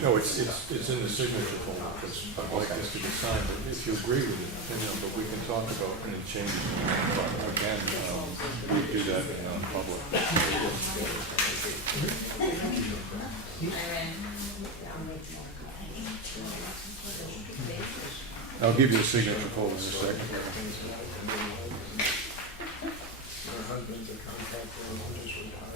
No, it's in the signature folder. I'd like this to be signed, but if you agree with it, but we can talk about any changes. But again, we do that in non-public. I'll give you a signature folder in a second. Our husband's a contractor and just retired.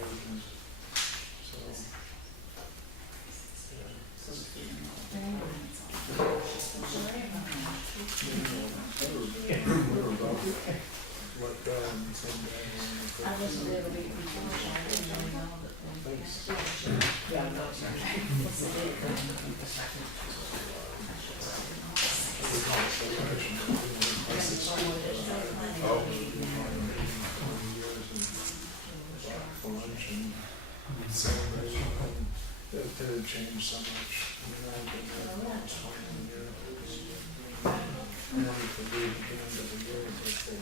I wasn't there the week before, so I didn't really know that. Yeah, no, sorry. What's the date? It didn't change so much. I mean, I've been there for almost 20 years. I wanted to leave at the end of the year, but they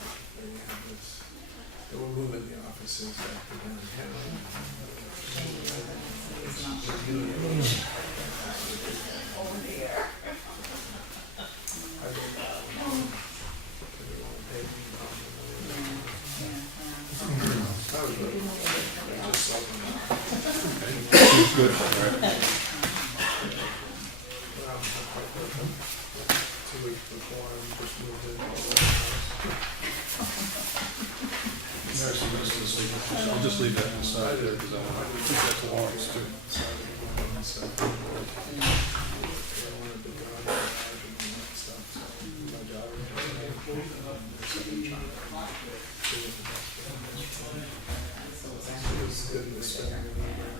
have this, they were moving the offices back to downtown. Over here. I don't know. They won't pay me I was really, just solving it. It's good, right? Well, 2 weeks before I just moved in all the house. I'll just leave that inside there because I want to get the warrants too. So, I wanted to go out and that stuff, so my daughter and their second child. It was good to spend a week there.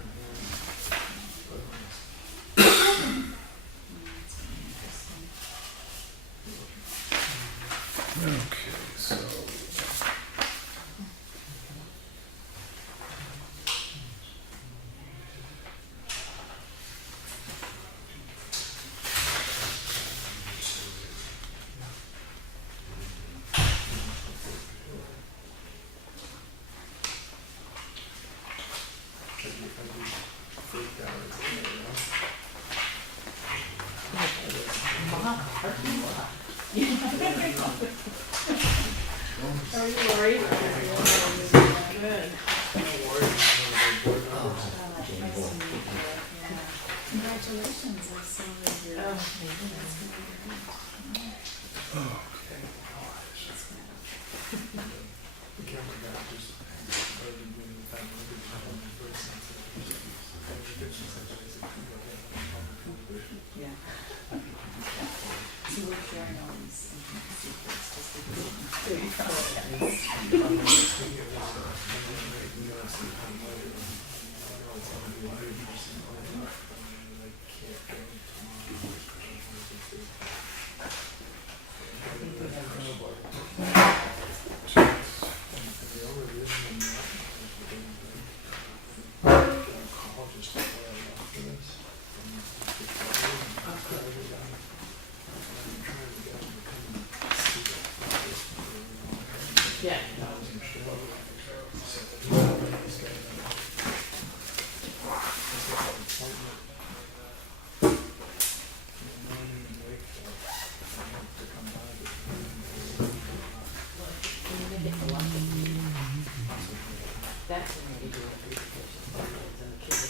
Okay, so. great. Good. Don't worry, one of my board members. Congratulations, I saw that you're. Oh. That's gonna be great. The camera guy just started doing the time of the first Yeah. So we're sharing all these secrets, just Yeah. That's when they do a presentation. And the kids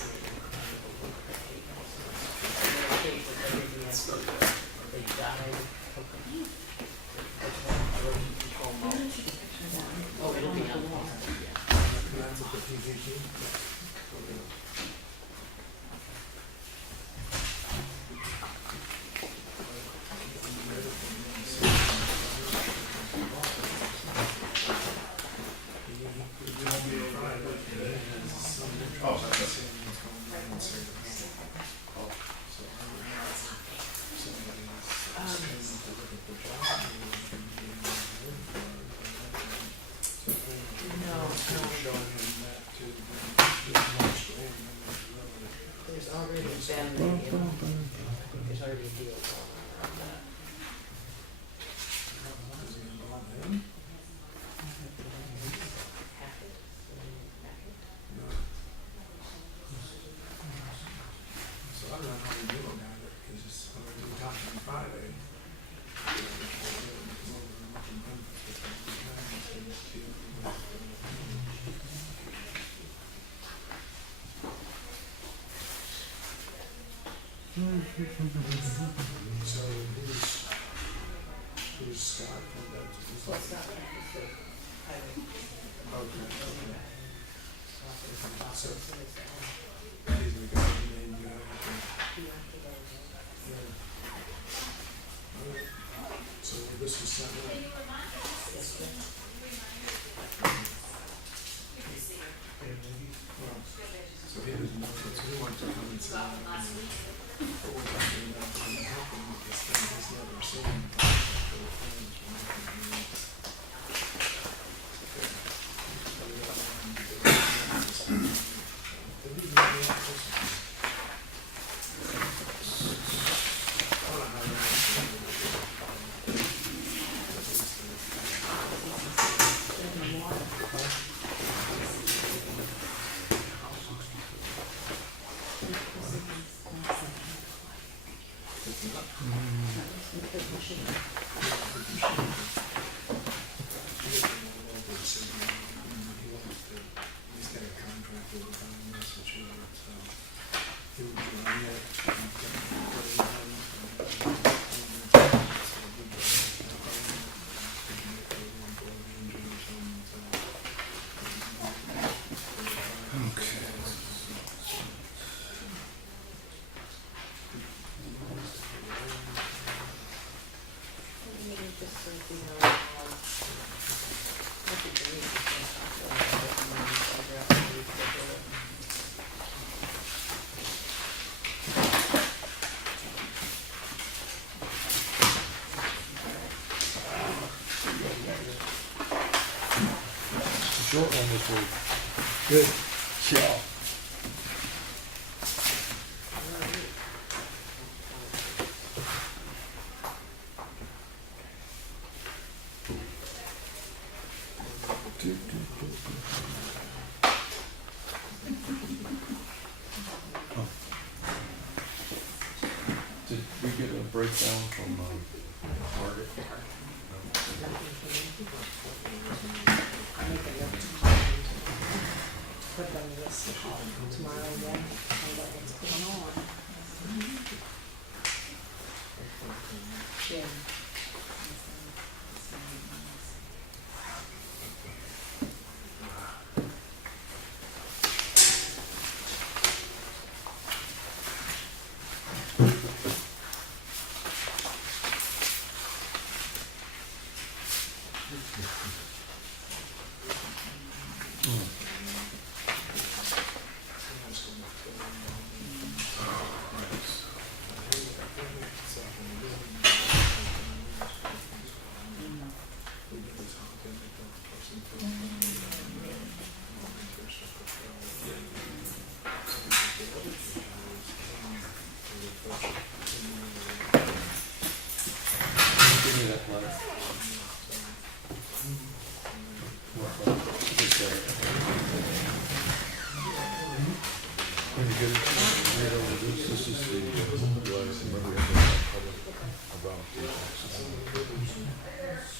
are really they died. Oh, it'll be on the wall. There's already been there's already a deal going around that. So I don't know how we do about it, because it's, we talked on Friday. So who's Scott from that? Well, it's not like it's the highway. Okay, okay. So, So it's the these we got, and then you have to, yeah. Alright. So this is sent out. Yes, sir. Well, so he doesn't know, so he wants to come and sit down. But we're talking about helping with this thing, he's never seen. Short one this week. Good. Yeah. Did we get a breakdown from Margaret? No. I'll make a note tomorrow. Put it on the list to call tomorrow, yeah, find out what's going on. Yeah. Give me that letter. When you get it, read over this is the, remember we have the public about the access.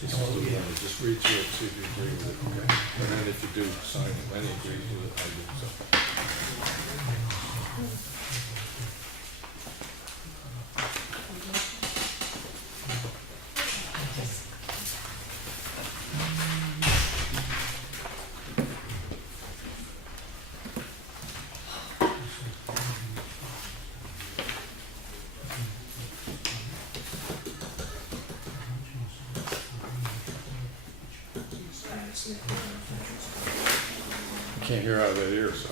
This is the one, just read through it, see if you agree with it, okay? And then if you do, sign it, when he agrees with it, I do, so. I can't hear out of that ear, so.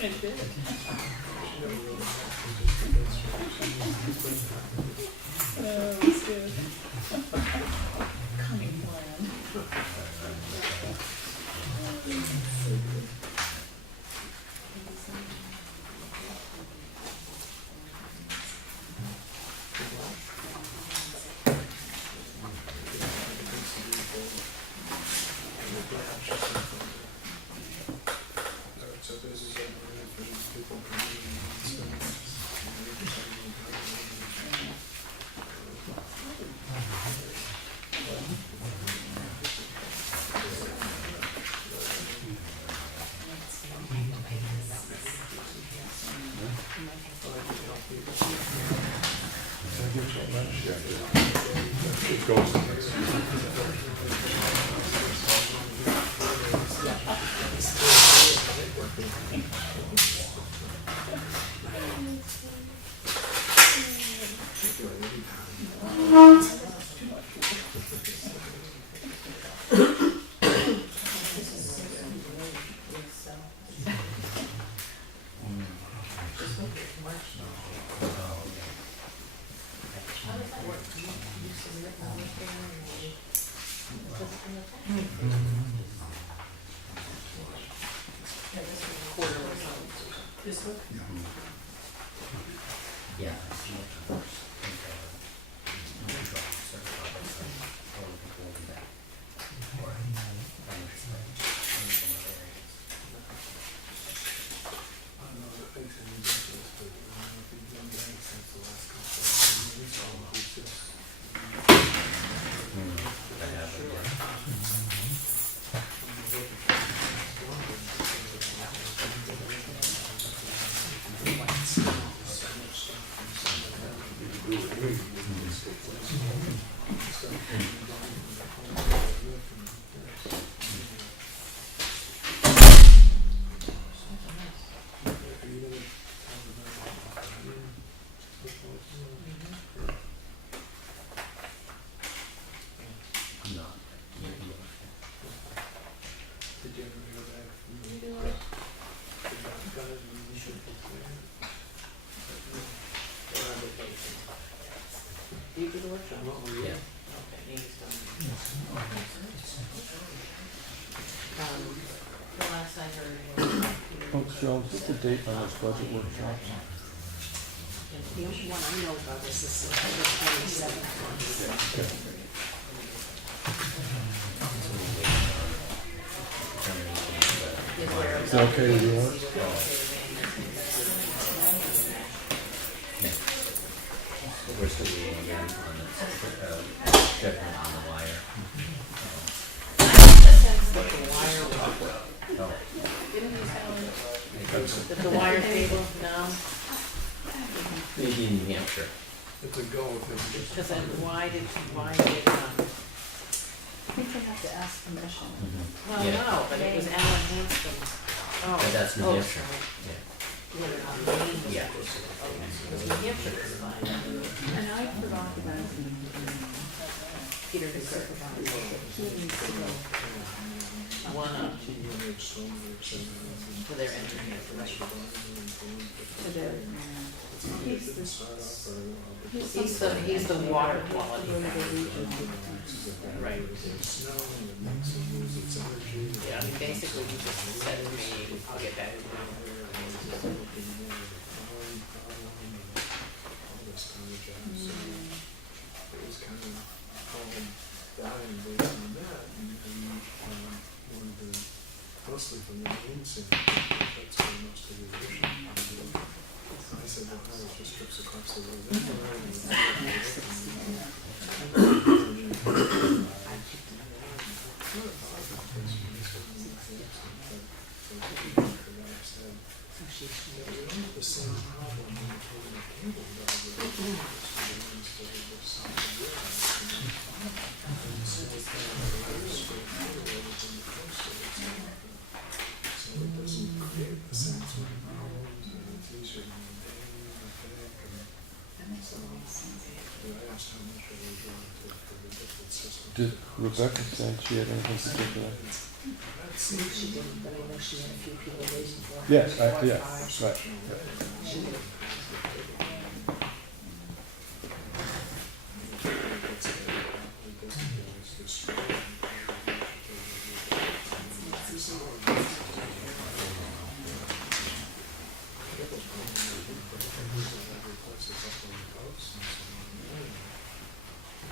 It did. Oh, it's good. Cunning plan. It goes to next year. Yeah. No. Did you ever hear back from the guy who should be clear? You do the workshop? Yeah. Okay, Amy's done. The last I heard was. Oh, Cheryl, what's the date on this budget workshop? The only one I know about is this September 27th one. Is that okay with yours? We're still waiting on the judgment on the wire. Oh. The wire cable, no, Maybe in New Hampshire. It's a go with him. because then why did, I think they have to ask permission. well, Yeah. no, but it was Alan Hanscom. Oh. But that's New Oh, Hampshire. sorry. Yeah. Yeah, Maine was- Yeah. Okay, because New Hampshire was fine. And I put authorized Peter the supervisor. he needs to go. One up He managed so much and for their engineer, right? To the, he's the, He's the water quality the guy. regional. Right. snow and it makes it lose its energy. Yeah, he basically he just said to me, I'll get back to you. It was kind of all dying based on that, and one of the, mostly from the main scene, that's where most of the addition. I said, well, no, it just trips across the road anyway. The same problem when you put in a cable so it doesn't create the same sort of problems, and it's easier to maintain, I think, and so I asked how much I would want to for the different systems. Did Rebecca say she had anything particular? She didn't, but I know she had a few people waiting for her. Yes, Four or yeah, five. right. She did.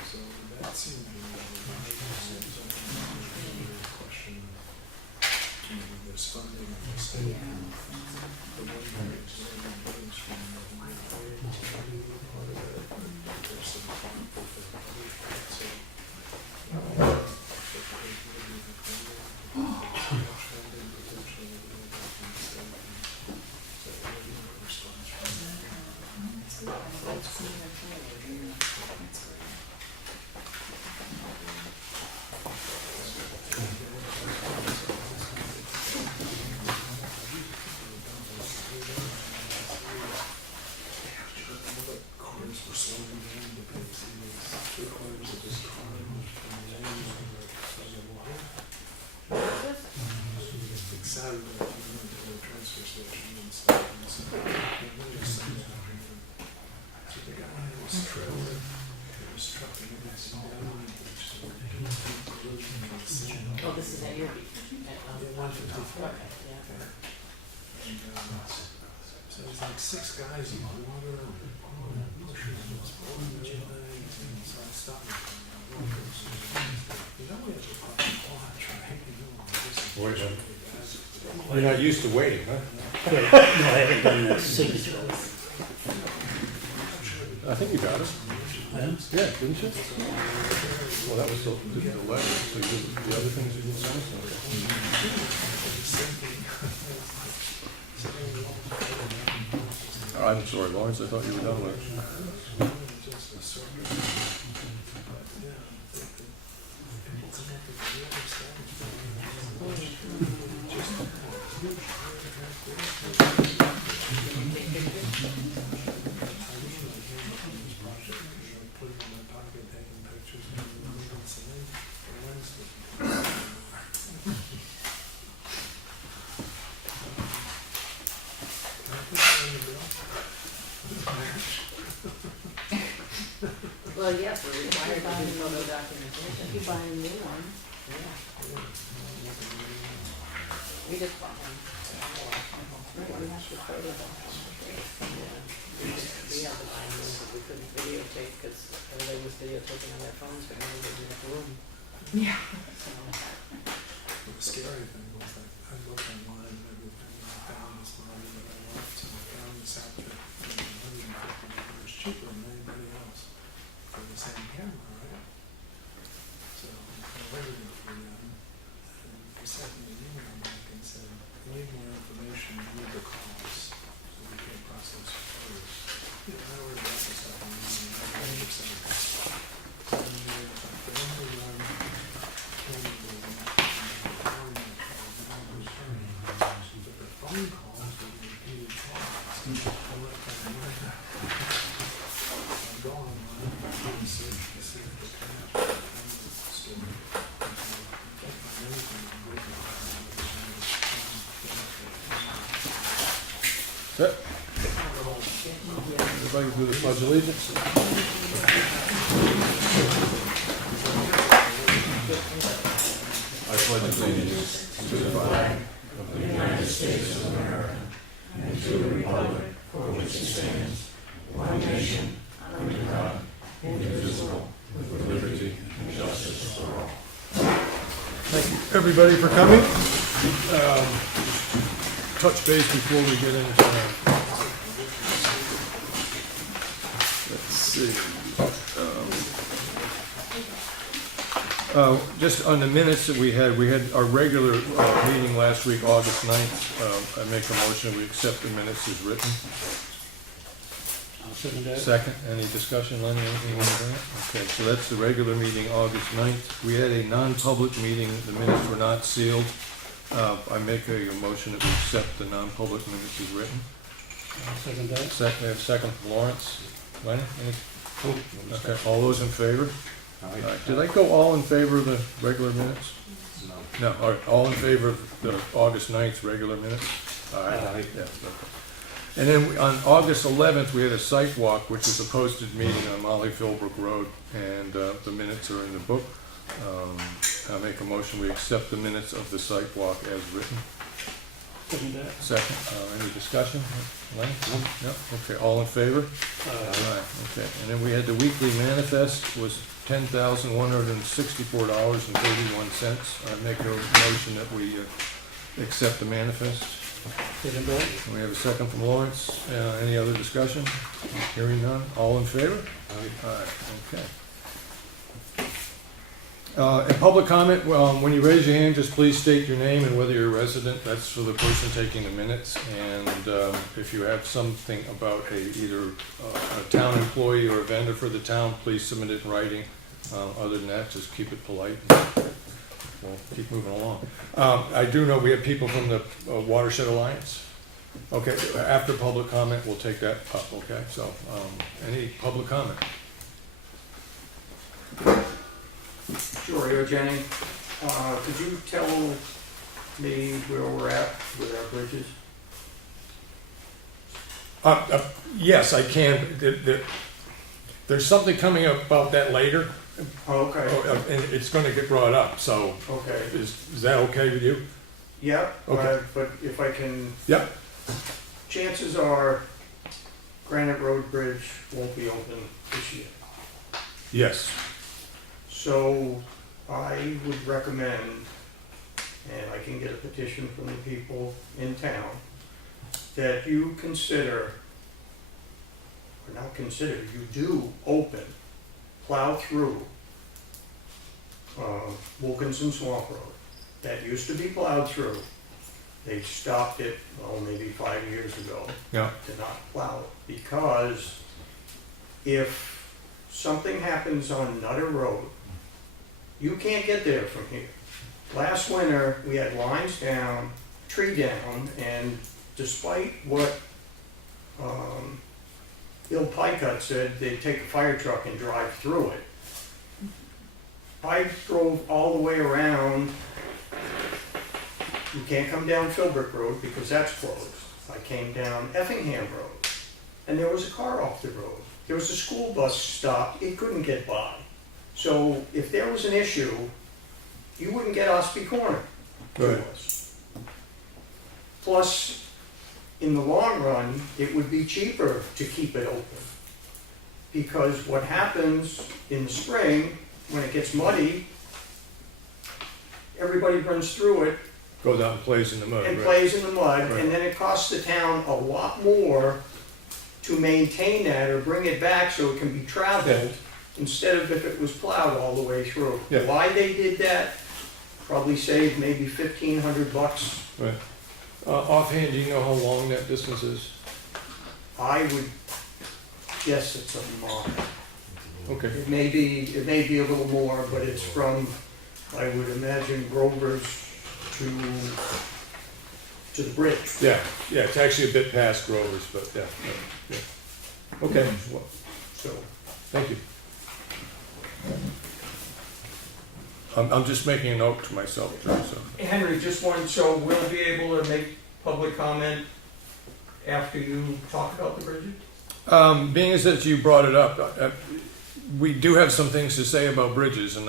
So that seemed to be question. There's funding from the state. The one thing is really comes from the part of it, but there's some conflict with the other part, so. Funding potentially, so really no response from that. Cars were slowing down because he was 3/4 of his car was from the lane over southern water. Big Saturday, he went to the transfer station and stuff, and so he really sat down and so the guy was trailing, he was trucking and he's down and there's collision in the sand. Oh, this is at your beach. Yeah, 154. Okay, yeah. And, so there's like 6 guys in the water and pushing was pulling their legs, and so I stopped and you know we have a fucking watch, right? You know, this is Wait a minute. really bad. You're not used to waiting, huh? No, I haven't done the signature. I think you got it. Yeah, didn't you? Well, that was the letter, so you did the other things you didn't sign, okay. I'm sorry, Lawrence, I thought you were done with it. Just a circle. But, yeah, people come up with the other put it in my pocket, taking pictures, and Well, yes, we're required to do photo If documentation. you buy a new one, Yeah, we just bought one. right, you have to photo document. We had to buy new ones, but we couldn't videotape because everybody was videotaping on their phones, but nobody was in the room. Yeah. So, The scary thing was that I looked online and everything, and I found this money that I left, and I found this outfit for $150 cheaper than anybody else for the same camera, right? So I ordered it for them, and they sent me an email back and said, "We need more information, you need to call us, so we can process it further." You know, I ordered all this stuff online, and I paid $7. And the only one came to me, but the phone calls were repeated calls. I let them know. I go online, I search to see if they come up with a story. I can't find anything on Google. That's it. Everybody do the pledge of allegiance. I pledge allegiance to the flag of the United States of America and to the republic for which it stands, one nation, under God, indivisible, with liberty and justice for all. Thank you, everybody, for coming. Touch base before we get into let's see. Just on the minutes that we had our regular meeting last week, August 9th. I make a motion, we accept the minutes as written. I'll second that. Second, any discussion, Lenny, anything you want to bring up? Okay, so that's the regular meeting, August 9th. We had a non-public meeting, the minutes were not sealed. I make a motion that we accept the non-public minutes as written. I'll second that. Second from Lawrence. Lenny, okay, all those in favor? All right, did I go all in favor of the regular minutes? No. No, all right, all in favor of the August 9th regular minutes? All right, yeah, okay. And then on August 11th, we had a site walk, which was a posted meeting on Molly Philbrook Road, and the minutes are in the book. I make a motion, we accept the minutes of the site walk as written. Second that. Second, any discussion? Lenny? No? Okay, all in favor? Aye. Okay, and then we had the weekly manifest was $10,164.31. I make a motion that we accept the manifest. Second that. We have a second from Lawrence. Any other discussion? Hearing none. All in favor? Aye. Okay. And public comment, when you raise your hand, just please state your name and whether you're a resident. That's for the person taking the minutes. And if you have something about either a town employee or a vendor for the town, please submit it in writing. Other than that, just keep it polite. We'll keep moving along. I do know we have people from the Watershed Alliance. Okay, after public comment, we'll take that up, okay? So, any public comment? Sure, Joe Jennings. Could you tell me where we're at with our bridges? Yes, I can. There's something coming up about that later, Oh, okay, and it's going to get brought up. So, okay. is that okay with you? Yeah, Okay. but if I can, Yep. chances are Granite Road Bridge won't be open this year. Yes. So I would recommend, and I can get a petition from the people in town, that you consider, or not consider, you do open, plow through Wilkinson Swamp Road. That used to be plowed through. They stopped it, maybe 5 years ago, Yeah. to not plow it, because if something happens on Nutter Road, you can't get there from here. Last winter, we had lines down, tree down, and despite what Bill Pycott said, they'd take a fire truck and drive through it. I drove all the way around. You can't come down Philbrook Road because that's closed. I came down Effingham Road, and there was a car off the road. there was a school bus stop, it couldn't get by. So if there was an issue, you wouldn't get Espie Corner to Right. us. Plus, in the long run, it would be cheaper to keep it open. Because what happens in the spring, when it gets muddy, everybody runs through it Goes out and plays in the mud, and right? plays in the mud, Right. and then it costs the town a lot more to maintain that or bring it back so it can be traveled, instead of if it was plowed all the way through. Yeah. Why they did that, probably saved maybe $1,500. Right. Offhand, do you know how long that distance is? I would guess it's a mile. Okay. It may be a little more, but it's from, I would imagine, Grover's to the bridge. Yeah, it's actually a bit past Grover's, but yeah. Okay, well, So, thank you. I'm just making a note to myself, Joe, so. Henry, just one, so we'll be able to make public comment after you talk about the bridges? Being as that you brought it up, we do have some things to say about bridges, and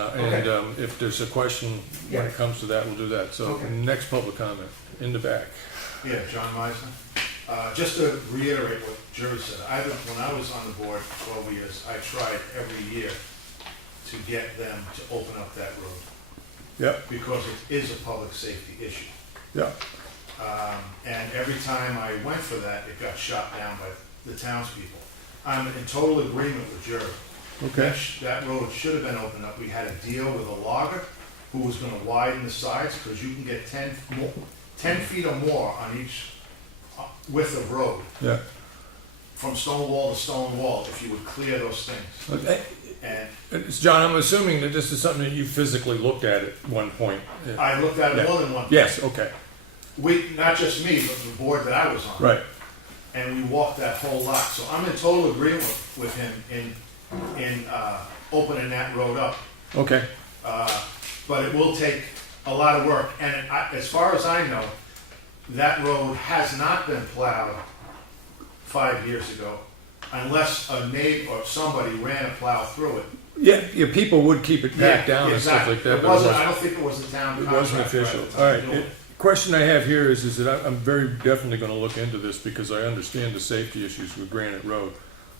if there's a question when Yeah. it comes to that, we'll do that. So, Okay. next public comment, in the back. Yeah, John Meisner. Just to reiterate what Jerry said, when I was on the board 12 years, I tried every year to get them to open up that road Yep, because it is a public safety issue. yep, And every time I went for that, it got shot down by the townspeople. I'm in total agreement with Jerry. okay, That road should have been opened up. We had a deal with a logger who was gonna widen the sides, because you can get 10 feet or more on each width of road, yeah. from stone wall to stone wall, if you would clear those things. Okay. And John, I'm assuming that this is something that you physically looked at one point. I looked at it more than one. Yes, okay, Not just me, but the board that I was on. right, And we walked that whole lot. So I'm in total agreement with him in opening that road up. okay, But it will take a lot of work. And as far as I know, that road has not been plowed 5 years ago, unless a neighbor or somebody ran a plow through it. yeah, people would keep it packed down and stuff exactly. like that, It but wasn't, I don't think it was the town it contractor. wasn't at the official. time All right, doing it. question I have here is that I'm very definitely gonna look into this because I understand the safety issues with Granite Road.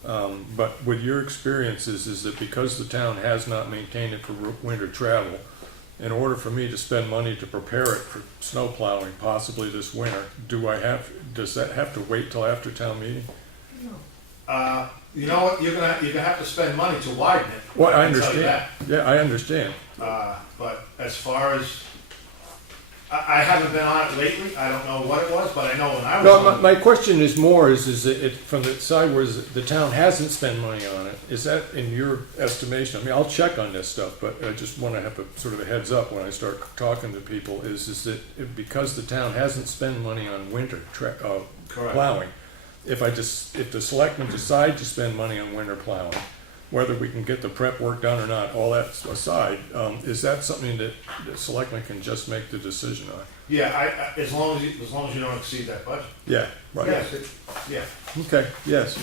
But with your experiences, is that because the town has not maintained it for winter travel, in order for me to spend money to prepare it for snow plowing, possibly this winter, does that have to wait till after town meeting? You know what, you're gonna have to spend money to widen it. Well, I can tell you understand. Yeah, I understand. that. But as far as, I haven't been on it lately, I don't know what it was, but I know when I was No, on. my question is more, is that it, from the side where the town hasn't spent money on it, is that in your estimation? I mean, I'll check on this stuff, but I just wanna have a sort of a heads up when I start talking to people, is that because the town hasn't spent money on winter Correct. plowing, if the selectmen decide to spend money on winter plowing, whether we can get the prep work done or not, all that aside, is that something that the selectmen can just make the decision on? Yeah, as long as you don't exceed that budget. Yeah, right. yes, Yeah. Okay, yes,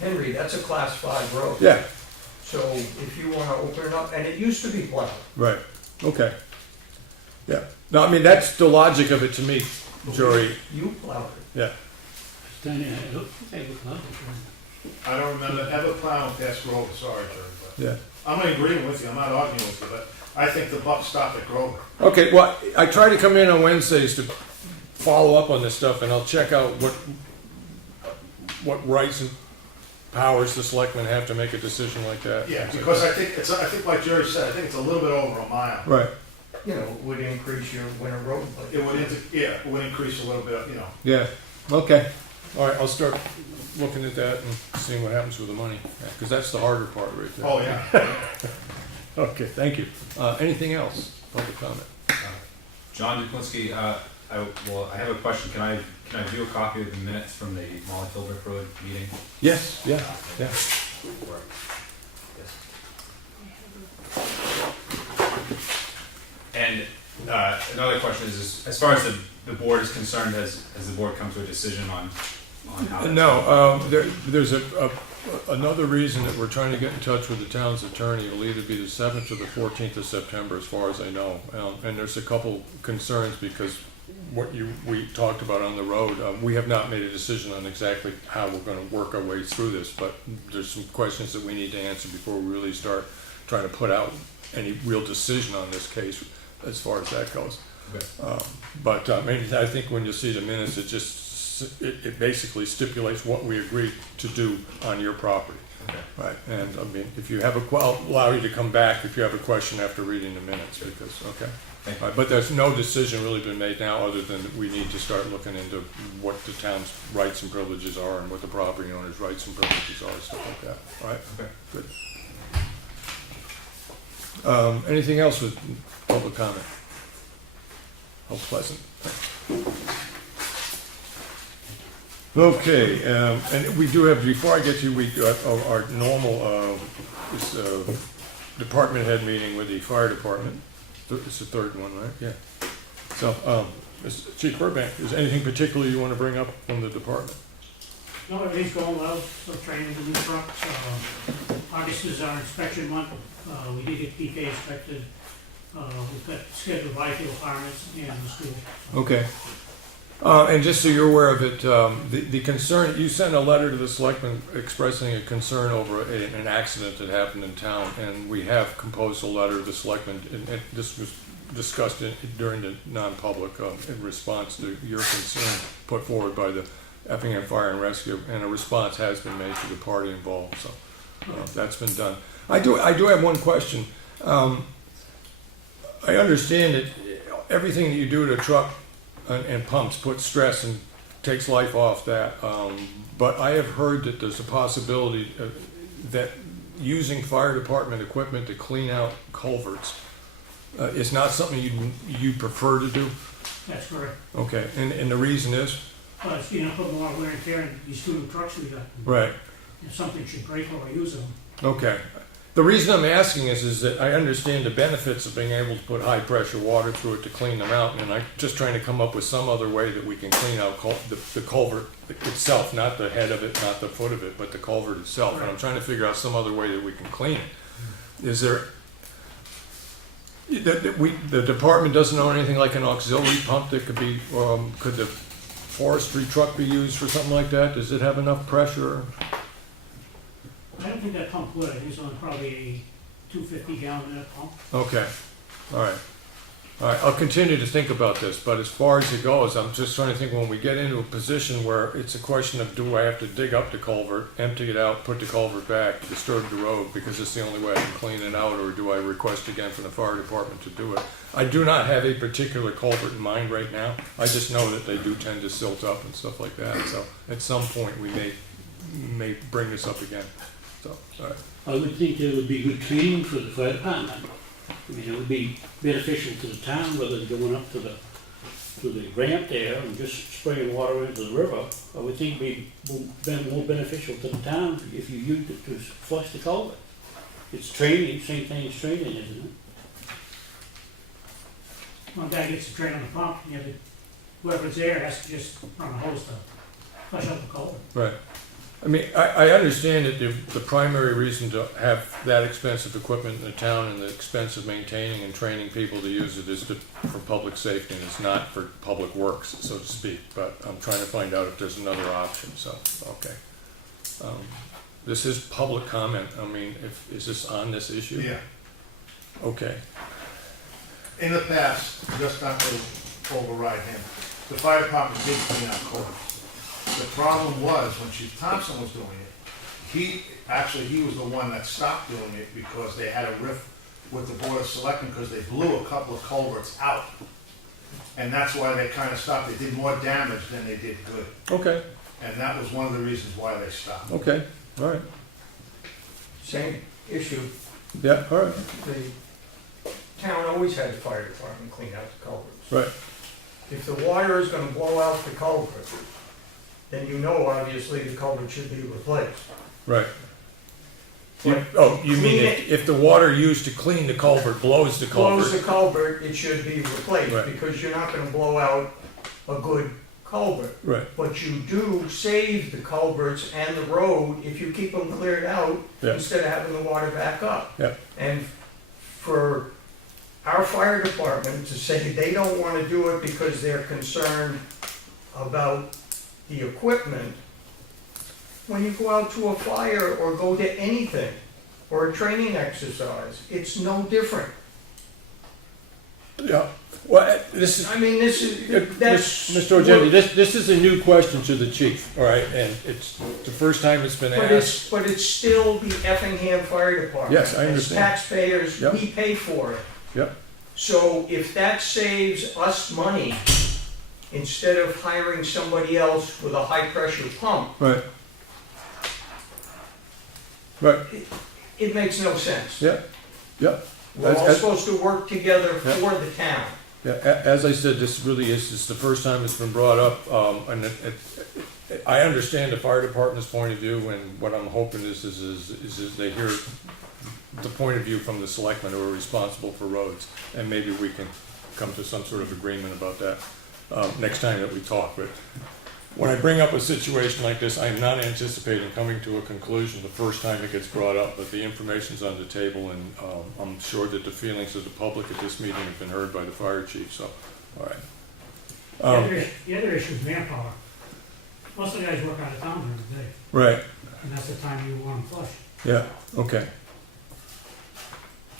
Henry, that's a class 5 road. yeah, So if you wanna open it up, and it used to be plowed. right, okay. Yeah, no, I mean, that's the logic of it to me, Jory, You plowed it. yeah. Standing, it looks like a cloud. I don't remember ever plowing past Grover, sorry, Jerry, but Yeah. I'm in agreement with you, I'm not arguing with you, but I think the buck stopped at Grover. Okay, well, I try to come in on Wednesdays to follow up on this stuff, and I'll check out what rights and powers the selectmen have to make a decision like that. Yeah, because I think like Jerry said, I think it's a little bit over a mile. Right, You know, it would increase your winter road budget. It would increase a little bit, you know. yeah, okay. All right, I'll start looking at that and seeing what happens with the money, because that's the harder part right there. Oh, yeah. Okay, thank you. Anything else? Public comment? John Duklinski, I have a question. Can I view a copy of the minutes from the Molly Philbrook Road meeting? Yes, yeah. And another question is, as far as the board is concerned, has the board come to a decision on how? No, there's a another reason that we're trying to get in touch with the town's attorney will either be the 7th or the 14th of September, as far as I know. And there's a couple concerns because we talked about on the road, we have not made a decision on exactly how we're gonna work our way through this, but there's some questions that we need to answer before we really start trying to put out any real decision on this case as far as that goes. Okay. I think when you see the minutes, it basically stipulates what we agreed to do on your property. Okay. Right, and I mean, if you have I'll allow you to come back if you have a question after reading the minutes, because, okay. Thank you. All right, but there's no decision really been made now, other than we need to start looking into what the town's rights and privileges are and what the property owner's rights and privileges are, stuff like that, all right? Okay. Good. Anything else with public comment? How pleasant. Okay, and we do have, before I get to, we got our normal department head meeting with the fire department. It's the third one, right? Yeah. So, Mr. Chief Burbank, is there anything particular you want to bring up from the department? No, everything's going well, still training the new trucks. August is our inspection month. We did get PK inspected. We've got scheduled biofuel requirements and the school. Okay. And just so you're aware of it, the concern, you sent a letter to the selectmen expressing a concern over an accident that happened in town, and we have composed a letter to the selectmen, and this was discussed during the non-public in response to your concern put forward by the Effingham Fire and Rescue, and a response has been made to the party involved, so that's been done. I do have one question. I understand that everything that you do to a truck and pumps puts stress and takes life off that, but I have heard that there's a possibility that using fire department equipment to clean out culverts is not something you prefer to do. That's correct. Okay, and the reason is? It's, putting a lot of wear and tear in these two new trucks we got. Right. If something should break while we're using them. Okay. The reason I'm asking is that I understand the benefits of being able to put high pressure water through it to clean them out, and I'm just trying to come up with some other way that we can clean out the culvert itself, not the head of it, not the foot of it, but the culvert itself. Right. And I'm trying to figure out some other way that we can clean it. Is there, the department doesn't own anything like an auxiliary pump that could be, could the forestry truck be used for something like that? Does it have enough pressure? I don't think that pump would. I think it's only probably a 250-gallon minute pump. Okay, all right. I'll continue to think about this, but as far as it goes, I'm just trying to think when we get into a position where it's a question of do I have to dig up the culvert, empty it out, put the culvert back, disturb the road because it's the only way I can clean it out, or do I request again from the fire department to do it? I do not have a particular culvert in mind right now. I just know that they do tend to silt up and stuff like that, so at some point we may bring this up again. So, all right. I would think there would be good training for the fire department. I mean, it would be beneficial to the town rather than going up to the ramp there and just spraying water into the river. I would think it'd be more beneficial to the town if you used it to flush the culvert. It's training, same thing as training, isn't it? One guy gets to train on the pump, whoever's there has to just run a hose to flush out the culvert. Right. I mean, I understand that the primary reason to have that expensive equipment in the town and the expense of maintaining and training people to use it is for public safety, and it's not for public works, so to speak. But I'm trying to find out if there's another option, so, okay. This is public comment. I mean, is this on this issue? Yeah. Okay. In the past, just not to override him, the fire department did clean out culverts. The problem was, when Chief Thompson was doing it, he was the one that stopped doing it because they had a rift with the Board of Selectmen because they blew a couple of culverts out. And that's why they kind of stopped. They did more damage than they did good. Okay. And that was one of the reasons why they stopped. Okay. All right. Same issue. Yeah. All right. The town always had the fire department clean out the culverts. Right. If the water is gonna blow out the culvert, then obviously the culvert should be replaced. Right. But You mean if the water used to clean the culvert blows the culvert? Blows the culvert, it should be replaced, Right. because you're not gonna blow out a good culvert. Right. But you do save the culverts and the road if you keep them cleared out Yeah. instead of having the water back up. Yeah. And for our fire department to say they don't want to do it because they're concerned about the equipment, when you go out to a fire or go to anything, or a training exercise, it's no different. Yeah, well, this is, I mean, this is, that's. Mr. Ogilvy, this is a new question to the chief, all right, and it's the first time it's been asked. But it's still the Effingham Fire Department. Yes, I understand. As taxpayers, Yep. we pay for it. Yep. So if that saves us money, instead of hiring somebody else with a high-pressure pump, Right. Right, it makes no sense. yeah, yeah. We're all As- supposed to work together Yep. for the town. Yeah, as I said, this really is the first time it's been brought up, and I understand the fire department's point of view, and what I'm hoping is they hear the point of view from the selectmen who are responsible for roads, and maybe we can come to some sort of agreement about that next time that we talk. But when I bring up a situation like this, I'm not anticipating coming to a conclusion the first time it gets brought up, but the information's on the table, and I'm sure that the feelings of the public at this meeting have been heard by the fire chief, so, all right. The other issue is manpower. Most of the guys work out of town during the day, Right, and that's the time you want them flush. yeah, okay.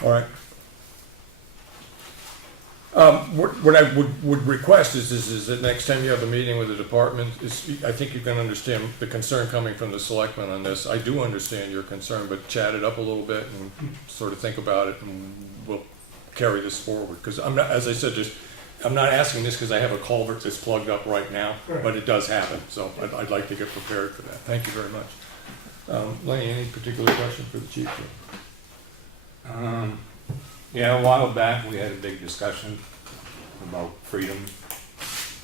All right. What I would request is that next time you have a meeting with the department, I think you can understand the concern coming from the selectmen on this. I do understand your concern, but chat it up a little bit and sort of think about it, and we'll carry this forward. Because I'm not, as I said, I'm not asking this because I have a culvert that's plugged up right now, but it does happen, so I'd like to get prepared for that. Thank you very much. Lenny, any particular question for the chief? Yeah, a while back, we had a big discussion about freedom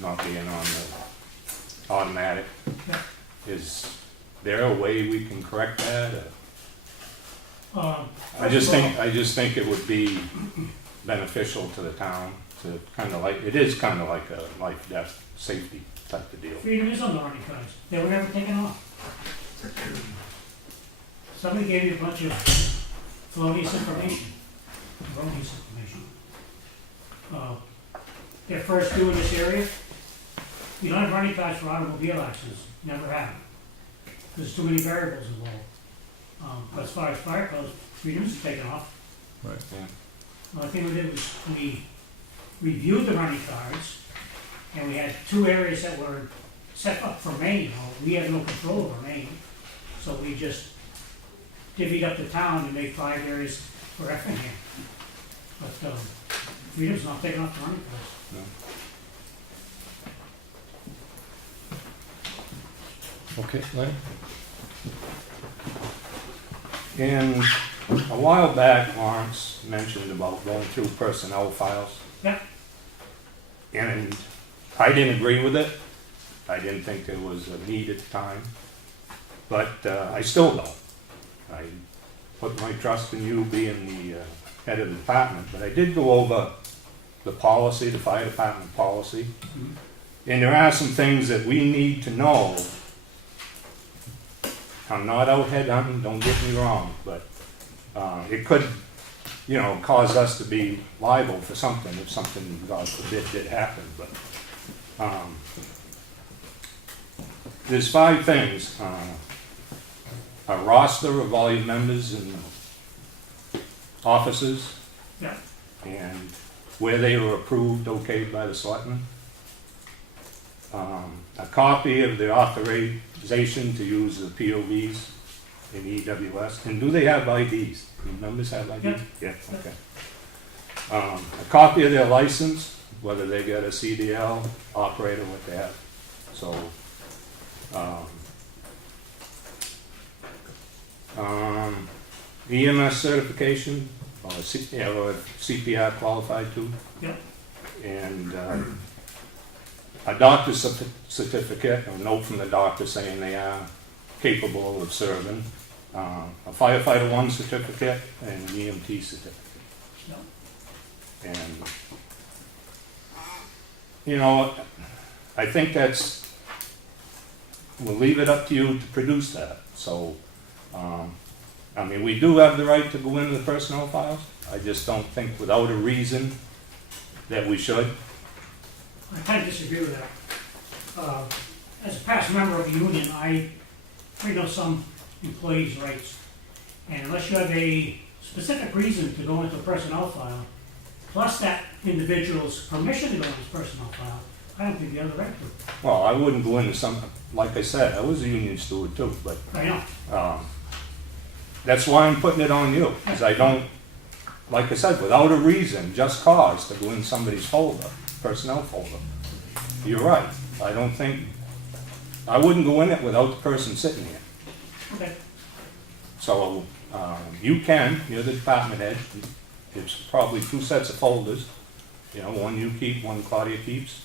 not being on the automatic. Yeah. Is there a way we can correct that? I First just think it would be beneficial to the town to kind of like, it is kind of like a life, death, safety type of deal. Freedom is on the running cards. They were never taken off. Somebody gave me a bunch of felonious information. Erroneous information. They're first due in this area. You don't have running cards for automobile accidents. Never have. There's too many variables involved. But as far as fire codes, freedoms are taken off. Right. Yeah. The only thing we did was we reviewed the running cards, and we had 2 areas that were set up for Maine. We had no control over Maine, so we just divvied up the town and made 5 areas for Effingham. But freedom's not taking off the running cards. No. Okay, Lenny? And a while back, Lawrence mentioned about going through personnel files. Yeah. And I didn't agree with it. I didn't think there was a need at the time. But I still don't. I put my trust in you being the head of the department, but I did go over the policy, the fire department policy. Mm-hmm. And there are some things that we need to know. I'm not out headhunting, don't get me wrong, but it could, cause us to be liable for something if something, God forbid, did happen. But there's 5 things. A roster of all your members and officers. Yeah. And where they were approved, okayed by the selectmen. A copy of the authorization to use the POVs in EWS. And do they have IDs? Do members have IDs? Yeah, okay. A copy of their license, whether they got a CDL, operator, what they have. So, EMS certification, or CPR qualified too. Yeah. And a doctor's certificate, a note from the doctor saying they are capable of serving, a firefighter 1 certificate, and an EMT certificate. Yeah. And, I think we'll leave it up to you to produce that. So, I mean, we do have the right to go into the personnel files. I just don't think without a reason that we should. I kind of disagree with that. As a past member of the union, I know some employees' rights. And unless you have a specific reason to go into a personnel file, plus that individual's permission to go into his personnel file, I don't think you have the right to. Well, I wouldn't go into some, like I said, I was a union steward too, but I know. that's why I'm putting it on you, because I don't, like I said, without a reason, just cause to go in somebody's folder, personnel folder. You're right. I don't think, I wouldn't go in it without the person sitting here. Okay. So, you can, you're the department head. It's probably 2 sets of folders. You know, one you keep, one Claudia keeps.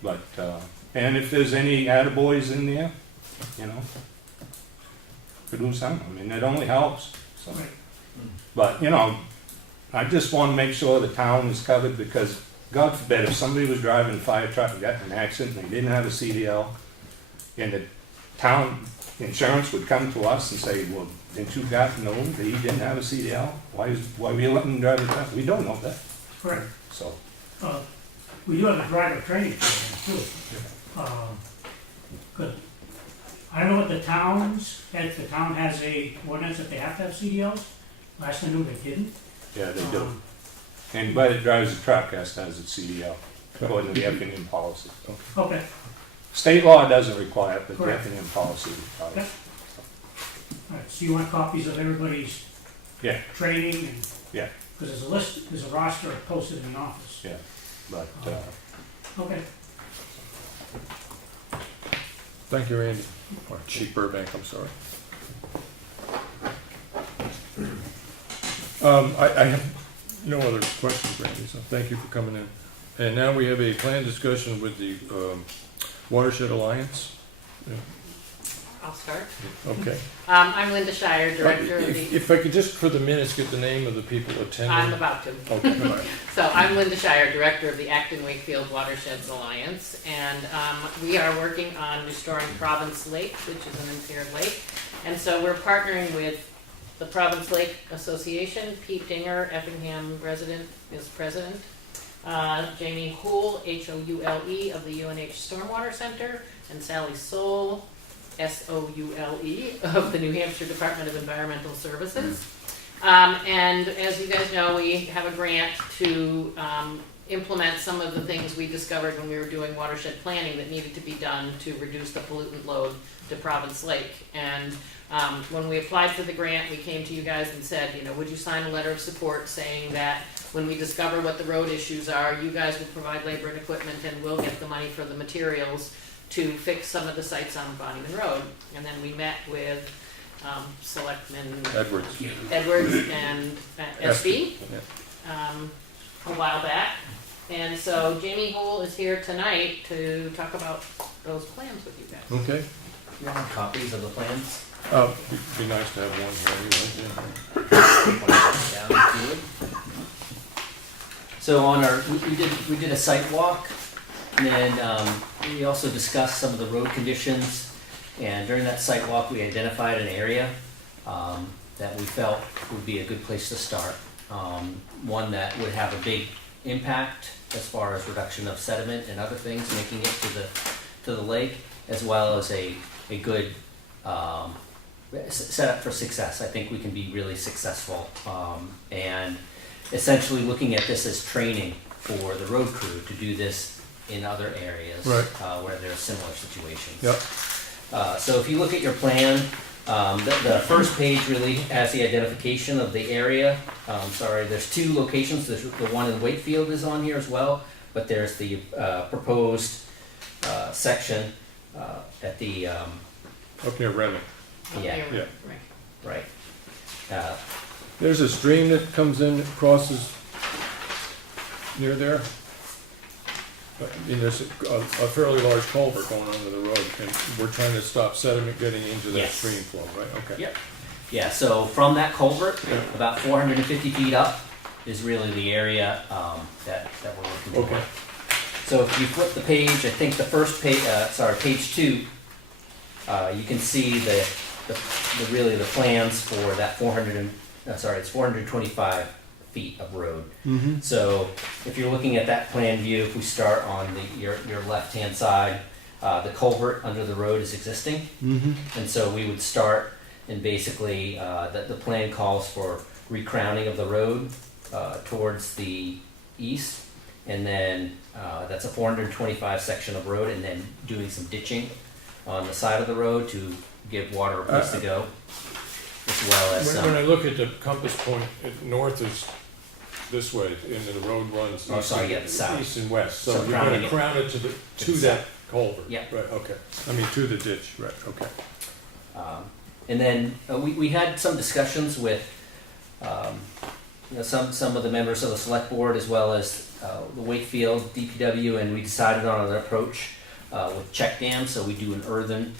But, and if there's any attaboys in there, you know, produce them. I mean, it only helps. So. Right. But, you know, I just want to make sure the town is covered because, God forbid, if somebody was driving a fire truck and got in an accident and they didn't have a CDL, and the town insurance would come to us and say, well, didn't you know that he didn't have a CDL? Why were you letting him drive the truck? We don't know that. Correct. So, We do have a driver training program too. Good. I don't know what the if the town has a ordinance that they have to have CDLs. Last I knew they didn't. yeah, they do. Anybody that drives a truck has to have a CDL, according to the Effingham policy. Okay. State law doesn't require it, but the Correct. Effingham policy requires it. Okay. All right, so you want copies of everybody's Yeah, training and? Yeah. Because there's a roster posted in the office. yeah, but, Okay. Thank you, Randy. Or Chief Burbank, I'm sorry. I have no other questions, Randy, so thank you for coming in. And now we have a planned discussion with the Watershed Alliance. I'll start. Okay. I'm Linda Shire, Director of the, If I could just, for the minutes, get the name of the people attending. I'm about to. Okay, all right. So I'm Linda Shire, Director of the Acton Wakefield Watersheds Alliance, and we are working on restoring Province Lake, which is an impaired lake. And so we're partnering with the Province Lake Association. Pete Dinger, Effingham resident, is president. Jamie Houle, Houle, of the UNH Stormwater Center, and Sally Soule, Soule, of the New Hampshire Department of Environmental Services. And as you guys know, we have a grant to implement some of the things we discovered when we were doing watershed planning that needed to be done to reduce the pollutant load to Province Lake. And when we applied for the grant, we came to you guys and said, you know, would you sign a letter of support saying that when we discover what the road issues are, you guys will provide labor and equipment and we'll get the money for the materials to fix some of the sites on Bonnyman Road. And then we met with Selectmen Edwards and Espie a while back. And so Jamie Houle is here tonight to talk about those plans with you guys. Okay. You want copies of the plans? Be nice to have one here anyway. Down if you would. So on our, we did a site walk, and then we also discussed some of the road conditions. And during that site walk, we identified an area that we felt would be a good place to start. One that would have a big impact as far as reduction of sediment and other things, making it to the lake, as well as a good setup for success. I think we can be really successful, and essentially looking at this as training for the road crew to do this in other areas where there are similar situations. Yep. So if you look at your plan, the first page really has the identification of the area. There's two locations. There's the one in Wakefield is on here as well, but there's the proposed section at the Up near Renwick. yeah, Right. right. There's a stream that comes in, crosses near there. And there's a fairly large culvert going under the road, and we're trying to stop sediment getting into that Yes. stream flow, right? Okay. Yep. Yeah, so from that culvert, about 450 feet up is really the area that we're looking for. Okay. So if you flip the page, I think the first page, page 2, you can see the really the plans for that 425 feet of road. Mm-hmm. So if you're looking at that plan view, if we start on your left-hand side, the culvert under the road is existing. Mm-hmm. And so we would start, and basically, the plan calls for recrowning of the road towards the east, and then that's a 425 section of road, and then doing some ditching on the side of the road to give water a place to go, as well as When I look at the compass point, north is this way, and the road runs Oh, sorry, yeah, the south. east and west. So So you're crowning gonna it crown it to the that culvert? Yeah. Right, okay. I mean, to the ditch, right, okay. And then we had some discussions with some of the members of the select board, as well as the Wakefield DPW, and we decided on an approach with check dams. So we do an earthen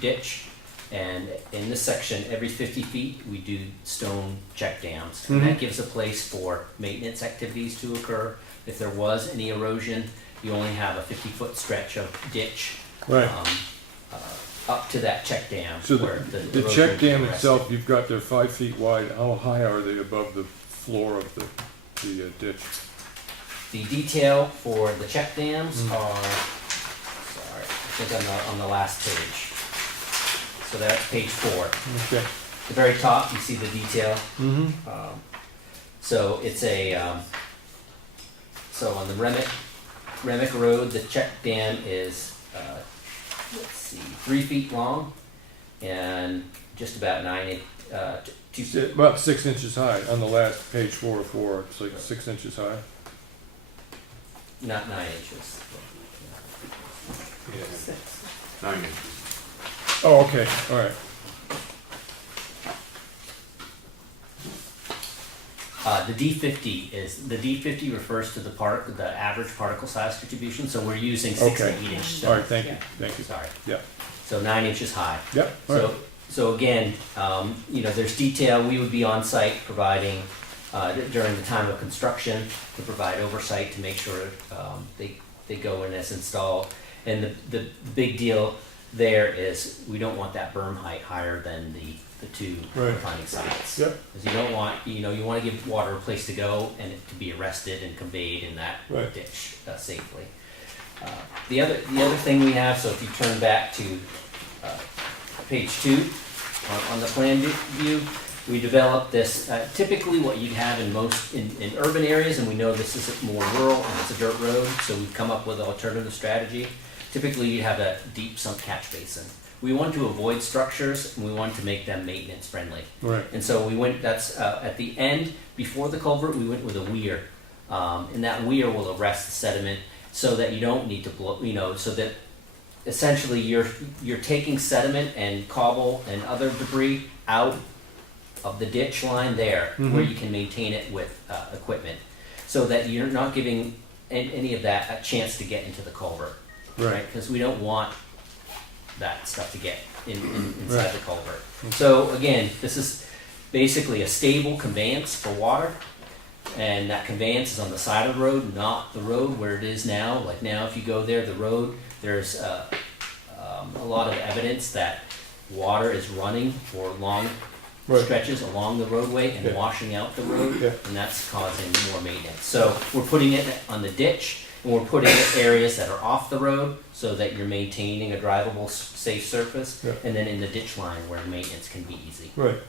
ditch, and in this section, every 50 feet, we do stone check dams. And that gives a place for maintenance activities to occur. If there was any erosion, you only have a 50-foot stretch of ditch. Right. Up to that check dam. So where the erosion check would be dam arrested. itself, you've got they're 5 feet wide. How high are they above the floor of the ditch? The detail for the check dams are, sorry, I think on the last page. So that's page 4. Okay. At the very top, you see the detail. Mm-hmm. So it's so on the Remick Road, the check dam is, let's see, 3 feet long and just about 2 feet. About 6 inches high. On the last page 4 of 4, it's like 6 inches high. Not 9 inches. 9 inches. Oh, okay, all right. The D50 refers to the average particle size distribution. So we're using 6 Okay. to 8 inch All stone. right, thank you, thank you. Sorry. Yeah. So 9 inches high. Yep, all right. So again, there's detail. We would be on site providing during the time of construction to provide oversight to make sure they go in as installed. And the big deal there is we don't want that berm height higher than the two Right. confining sites. Yep. Because you don't want you want to give water a place to go and it to be arrested and conveyed in that Right. ditch safely. The other thing we have, so if you turn back to page 2 on the plan view, we developed this. Typically, what you'd have in urban areas, and we know this is more rural and it's a dirt road, so we've come up with an alternative strategy. Typically, you'd have a deep sunk catch basin. We want to avoid structures, and we want to make them maintenance friendly. Right. And so we went. That's at the end before the culvert. We went with a weir, and that weir will arrest the sediment so that you don't need to blow. So that essentially you're taking sediment and cobble and other debris out of the ditch line there, where you can maintain it with equipment, so that you're not giving any of that a chance to get into the culvert. Right. Because we don't want that stuff to get inside Right. the culvert. So again, this is basically a stable conveyance for water, and that conveyance is on the side of the road, not the road where it is now. Like now, if you go there, the road, there's a lot of evidence that water is running for long Right. stretches along the roadway and Yeah. washing out the road, Yeah. and that's causing more maintenance. So we're putting it on the ditch, and we're putting it areas that are off the road so that you're maintaining a drivable, safe surface, Yeah. and then in the ditch line where maintenance can be easy. Right.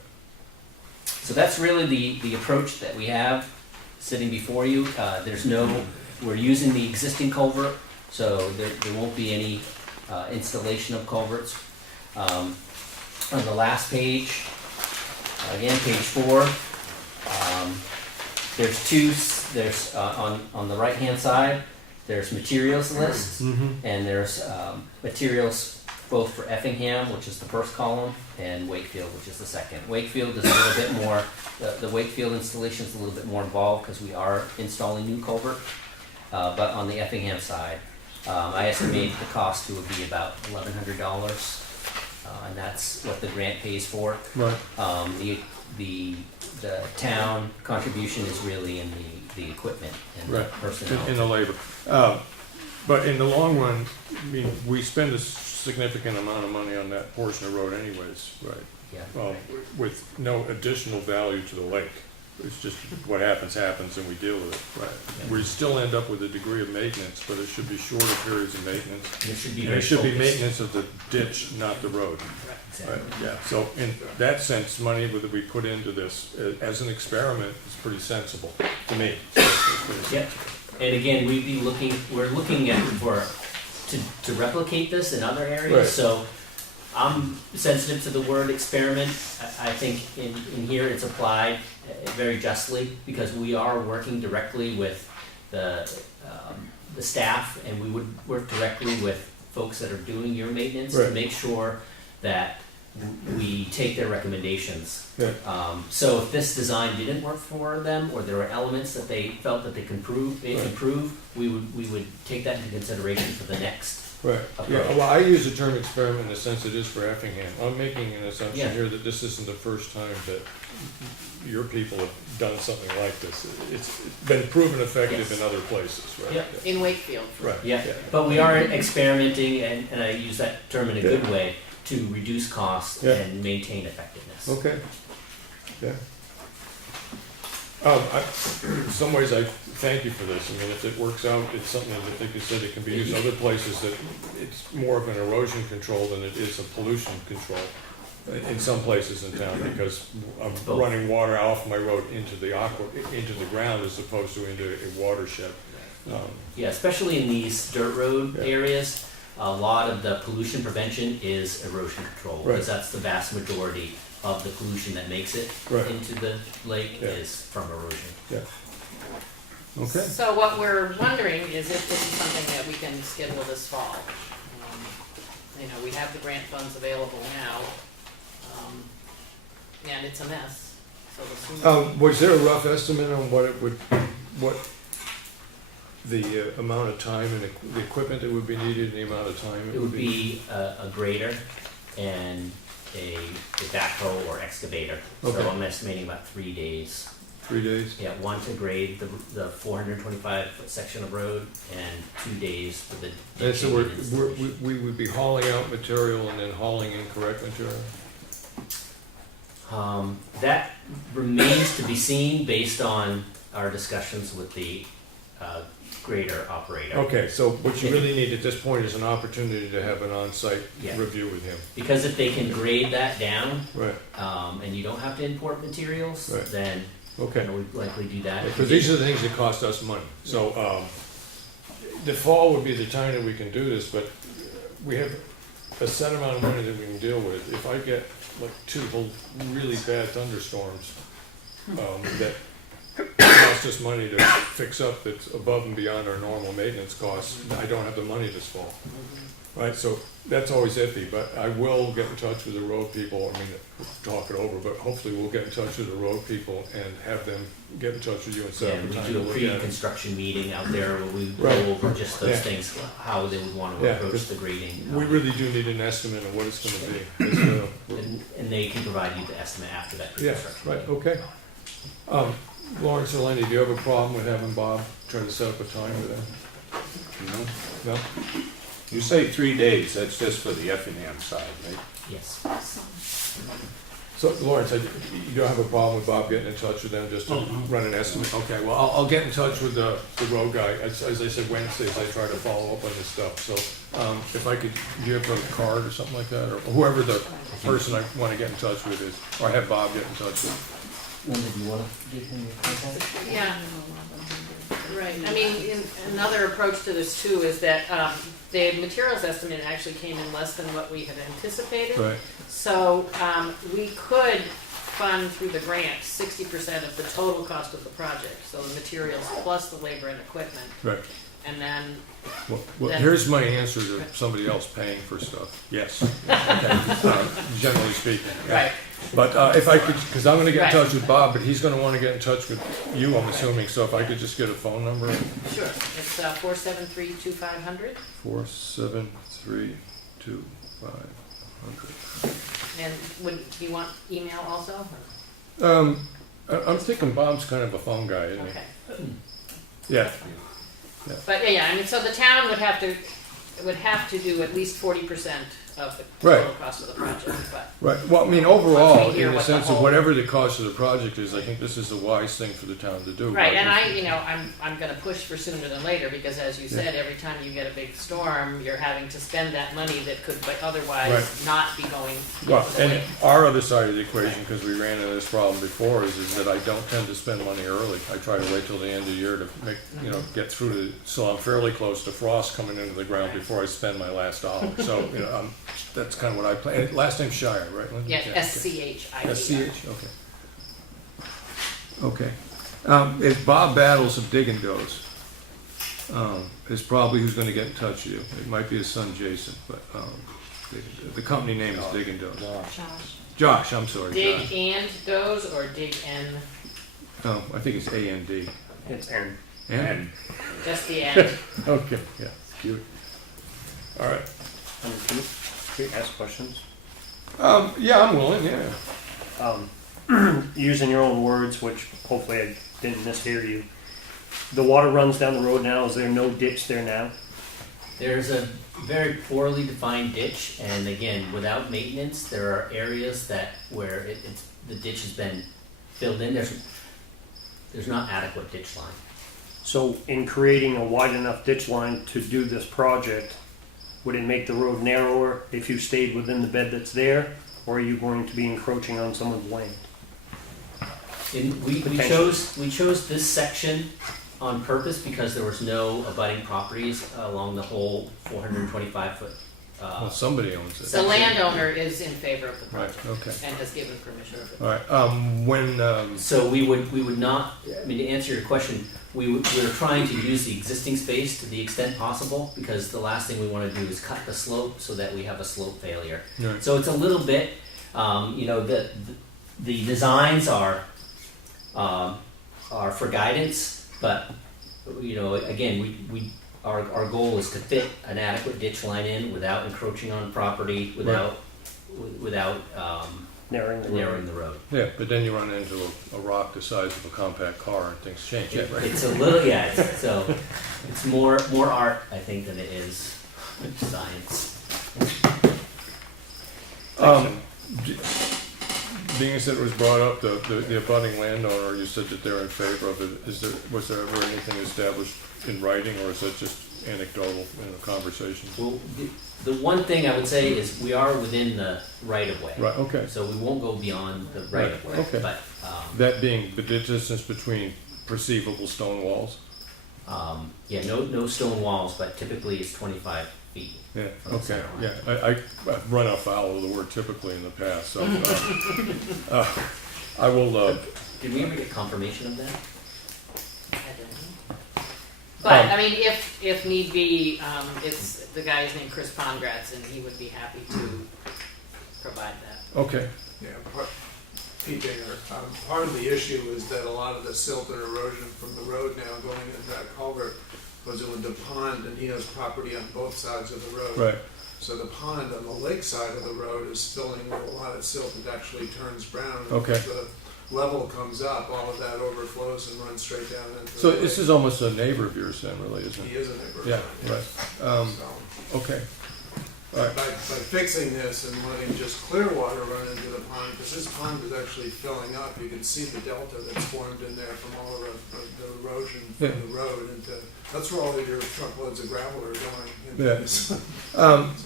So that's really the approach that we have sitting before you. We're using the existing culvert, so there won't be any installation of culverts. On the last page, again, page 4, there's on the right-hand side, there's materials lists, and there's materials both for Effingham, which is the first column, and Wakefield, which is the second. Wakefield is a little bit more, the Wakefield installation is a little bit more involved because we are installing new culvert. But on the Effingham side, I estimate the cost would be about $1,100, and that's what the grant pays for. Right. The town contribution is really in the equipment and the Right. personnel. In the labor. But in the long run, I mean, we spend a significant amount of money on that portion of road anyways, right? Yeah. With no additional value to the lake. It's just what happens and we deal with it, right? We still end up with a degree of maintenance, but it should be shorter periods of maintenance. It should be And very it should be focused. maintenance of the ditch, not the road. Exactly. Right, yeah, so in that sense, money that we put into this as an experiment is pretty sensible to me. Yep. And again, we're looking at to replicate this in other areas. Right. So I'm sensitive to the word experiment. I think in here it's applied very justly because we are working directly with the staff, and we would work directly with folks that are doing your maintenance to Right. make sure that we take their recommendations. Yeah. So if this design didn't work for them, or there were elements that they felt that they can improve, we would take that into consideration for the next. Right, yeah, approach. well, I use the term experiment in the sense it is for Effingham. I'm making an assumption Yeah. here that this isn't the first time that your people have done something like this. It's been proven effective Yes. in other places, right? Yeah. In Wakefield. Right. Yeah, but we are experimenting, and I use that term in a good way, to reduce costs Yeah. and maintain effectiveness. Okay, yeah. In some ways, I thank you for this. I mean, if it works out, it's something that, like you said, it can be used other places that it's more of an erosion control than it is a pollution control in some places in town, because I'm Both. running water off my road into the ground as opposed to into a watershed. Yeah, especially in these dirt road Yeah. areas, a lot of the pollution prevention is erosion control, Right. because that's the vast majority of the pollution that makes it Right. into the lake Yeah. is from erosion. Yeah. Okay. So what we're wondering is if this is something that we can schedule this fall. You know, we have the grant funds available now, and it's a mess, so the sooner. Was there a rough estimate on what the amount of time and the equipment that would be needed and the amount of time It would be a grader and a backhoe or excavator. Okay. So I'm estimating about 3 days. 3 days? Yeah, one to grade the 425-foot section of road, and 2 days for the And so ditching and installation. we would be hauling out material and then hauling in correct material? That remains to be seen based on our discussions with the grader operator. Okay, so what you really need at this point is an opportunity to have an on-site Yeah. review with him. Because if they can grade that down, Right, and you don't have to import materials, Right. then okay. we'd likely do that. Because these are the things that cost us money. So, the fall would be the time that we can do this, but we have a set amount of money that we can deal with. If I get like 2 really bad thunderstorms, that cost us money to fix up that's above and beyond our normal maintenance costs, I don't have the money this fall. Right, so that's always iffy, but I will get in touch with the road people, I mean, talk it over, but hopefully we'll get in touch with the road people and have them get in touch with you and set Yeah, up a we time do to a look at it. pre-construction meeting out there where we go Right. over just those Yeah. things, how they would want to Yeah, approach 'cause the grading. We really do need an estimate of what it's gonna be. It's, And they can provide you the estimate after that yeah, pre-construction. right, meeting. okay. Lawrence or Lenny, do you have a problem with having Bob try to set up a time with them? You know? No? You say 3 days, that's just for the Effingham side, right? Yes. So, Lawrence, you don't have a problem with Bob getting in touch with them just to run an estimate? Okay, well, I'll get in touch with the road guy. As I said, Wednesdays, I try to follow up on this stuff. So, if I could, do you have a card or something like that? Or whoever the person I want to get in touch with is, or have Bob get in touch with. Linda, do you want to give him your contact? Yeah, right. I mean, another approach to this too is that the materials estimate actually came in less than what we had anticipated. Right. So we could fund through the grant 60% of the total cost of the project, so the materials plus the labor and equipment. Right. And then, Well, here's my answer to somebody else paying for stuff. Yes. Okay. Generally speaking. yeah. right, But if I could, because I'm going to get in Right. touch with Bob, but he's going to want to get in touch with you, I'm assuming. So if I could just get a phone number. sure. It's 473-2500. 473-2500. And do you want email also? I'm thinking Bob's kind of a phone guy, isn't he? Okay. Yeah. But yeah, I mean, so the town would have to do at least 40% of the Right. total cost of the project, but. Right, well, I mean, overall, Once we hear in the what the sense of whole- whatever the cost of the project is, I think this is the wise thing for the town to do. Right, and I'm gonna push for sooner than later, because as you said, every time you get a big storm, you're having to spend that money that could otherwise Right. not be going Well, to the and lake. our other side of the equation, because we ran into this problem before, is that I don't tend to spend money early. I try to wait till the end of the year to make, get through to, so I'm fairly close to frost coming into the ground before I spend my last dollar. So, that's kind of what I plan. Last name's Shire, right, Linda? Yeah, okay. SCHID. SCH, okay. Okay. If Bob Battles of Dig and Goes, is probably who's gonna get in touch with you. It might be his son Jason, but, the company name is Dig and Goes. Josh, I'm sorry, Dig Josh. and goes, or dig and, Oh, I think it's A-N-D. It's Aaron. And? just the end? Okay, yeah, cute. All right. Can we ask questions? Yeah, I'm willing, yeah. Using your own words, which hopefully I didn't mishear you. The water runs down the road now. Is there no ditch there now? There's a very poorly defined ditch, and again, without maintenance, there are areas where the ditch has been filled in. There's not adequate ditch line. So in creating a wide enough ditch line to do this project, would it make the road narrower if you stayed within the bed that's there, or are you going to be encroaching on someone's land? We chose this section on purpose because there was no abutting properties along the whole 425 foot. Well, somebody owns it. The landowner is in favor of the Right, project okay. and has given permission. All right, when, So we would not, I mean, to answer your question, we were trying to use the existing space to the extent possible, because the last thing we want to do is cut the slope so that we have a slope failure. Right. So it's a little bit, the designs are for guidance, but, again, our goal is to fit an adequate ditch line in without encroaching on property, without narrowing the road. yeah, but then you run into a rock the size of a compact car and things change, yeah, right? It's a little, it's more art, I think, than it is science. Being as it was brought up, the abutting landowner, you said that they're in favor of it. Was there ever anything established in writing, or is that just anecdotal in a conversation? Well, the one thing I would say is we are within the right of way. Right, okay. So we won't go beyond the right of way. okay. But, That being the distance between perceivable stone walls? no stone walls, but typically it's 25 feet. Yeah, from the okay, center line. yeah. I've run afoul of the word typically in the past, so I will, Did we ever get confirmation of that? But, I mean, if need be, it's, the guy's named Chris Pongratz, and he would be happy to provide that. okay. Yeah, part of the issue is that a lot of the silt and erosion from the road now going into that culvert goes into the pond, and he has property on both sides of the road. Right. So the pond on the lake side of the road is filling with a lot of silt that actually turns brown. And Okay. as the level comes up, all of that overflows and runs straight down into So the this lake. is almost a neighbor of yours then, really, isn't He it? is a neighbor. Yeah, yes. right. So, Okay. All right. by fixing this and letting just clear water run into the pond, because this pond is actually filling up, you can see the delta that's formed in there from all of the erosion from Yeah. the road into, that's where all of your truckloads of gravel are going. into Yeah. this.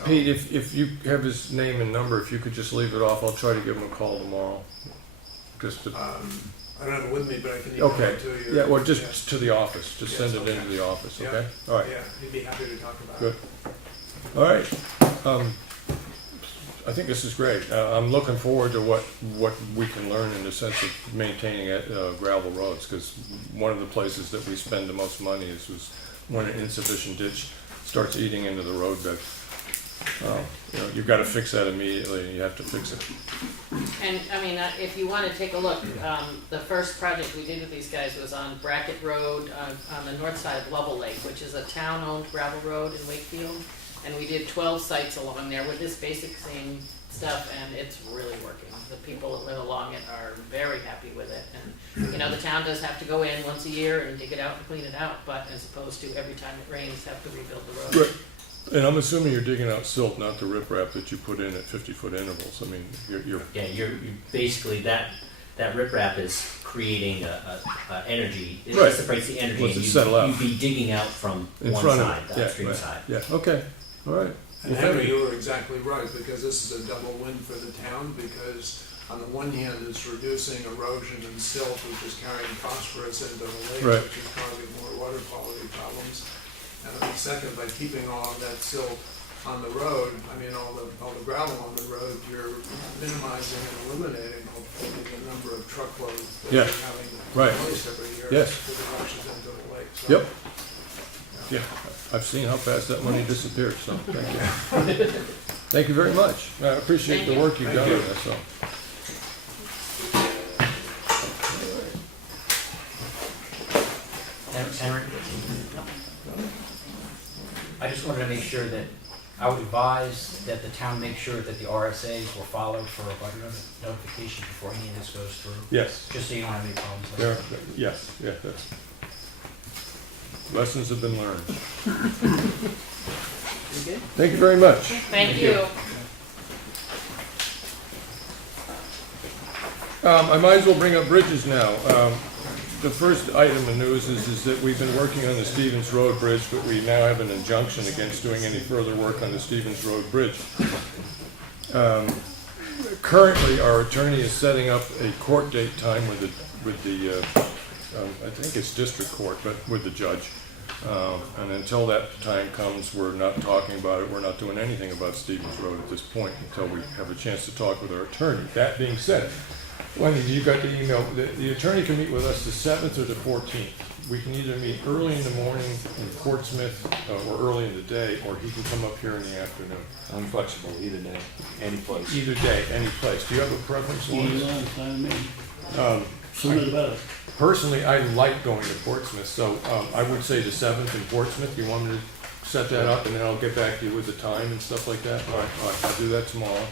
Pete, if you have his name and number, if you could just leave it off, I'll try to give him a call tomorrow. Just to, I don't have it with me, but I can email okay. it to you. Yeah, or just Yeah. to the office. Just Yes, send it okay. into the office, Yeah. okay? All right. Yeah, he'd be happy to talk about Good. it. All right. I think this is great. I'm looking forward to what we can learn in the sense of maintaining gravel roads, because one of the places that we spend the most money is when an insufficient ditch starts eating into the roadbed. You've got to fix that immediately, and you have to fix it. And, I mean, if you want to take a look, the first project we did with these guys was on Brackett Road on the north side of Lovell Lake, which is a town-owned gravel road in Wakefield. And we did 12 sites along there with this basic same stuff, and it's really working. The people that live along it are very happy with it. And, you know, the town does have to go in once a year and dig it out and clean it out, but as opposed to every time it rains, have to rebuild the road. Right. And I'm assuming you're digging out silt, not the riprap that you put in at 50-foot intervals. I mean, you're Yeah, you're basically, that riprap is creating a energy, it Right. dissipates the energy, Lets and it settle out. you'd be digging out from in one front side, of it. the Yeah, upstream right. side. Yeah, okay, all right. And Well, thank Henry, you. you were exactly right, because this is a double win for the town, because on the one hand, it's reducing erosion and silt, which is carrying phosphorus into the lake, Right. which is causing more water quality problems. And on the second, by keeping all of that silt on the road, I mean, all the gravel on the road, you're minimizing and eliminating hopefully the number of truckloads that Yeah. you're having to Right. replace every year. Yes. Because it washes into the lake. So, Yep. Yeah, I've seen how fast that money disappears, so thank you. Thank you very much. I appreciate Thank the you. work you've done on this, so. Henry? I just wanted to make sure that, I would advise that the town make sure that the RSAs were followed for a butter notification before any of this goes through, Yes, just so you don't have any problems there, later. yes, yeah, that's. Lessons have been learned. You good? Thank you very much. Thank you. I might as well bring up bridges now. The first item of news is that we've been working on the Stevens Road Bridge, but we now have an injunction against doing any further work on the Stevens Road Bridge. Currently, our attorney is setting up a court date time with the I think it's district court, but with the judge. And until that time comes, we're not talking about it. We're not doing anything about Stevens Road at this point until we have a chance to talk with our attorney. That being said, Wendy, you got the email. The attorney can meet with us the 7th or the 14th. We can either meet early in the morning in Portsmouth or early in the day, or he can come up here in the afternoon. I'm flexible either day, any place. Either day, any place. Do you have a preference, Either Lawrence? one, fine with me. Um, Sooner the better. Personally, I like going to Portsmouth, so I would say the 7th in Portsmouth. You want me to set that up, and then I'll get back to you with the time and stuff like that? All right, I'll do that tomorrow.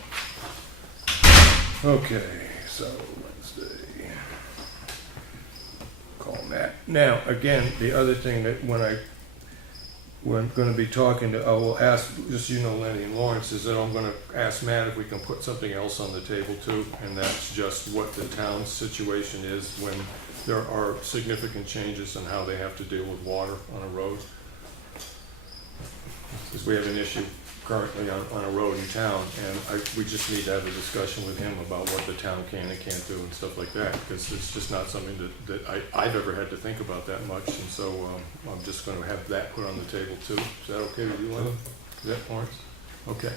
Okay, so Wednesday. Call Matt. Now, again, the other thing that when I'm going to be talking to, I will ask, just so you know, Lenny and Lawrence, is that I'm going to ask Matt if we can put something else on the table too, and that's just what the town's situation is when there are significant changes in how they have to deal with water on a road. Because we have an issue currently on a road in town, and we just need to have a discussion with him about what the town can and can't do and stuff like that, because it's just not something that I've ever had to think about that much, and so I'm just going to have that put on the table too. Is that okay with you, Lenny? Is that Lawrence? Okay.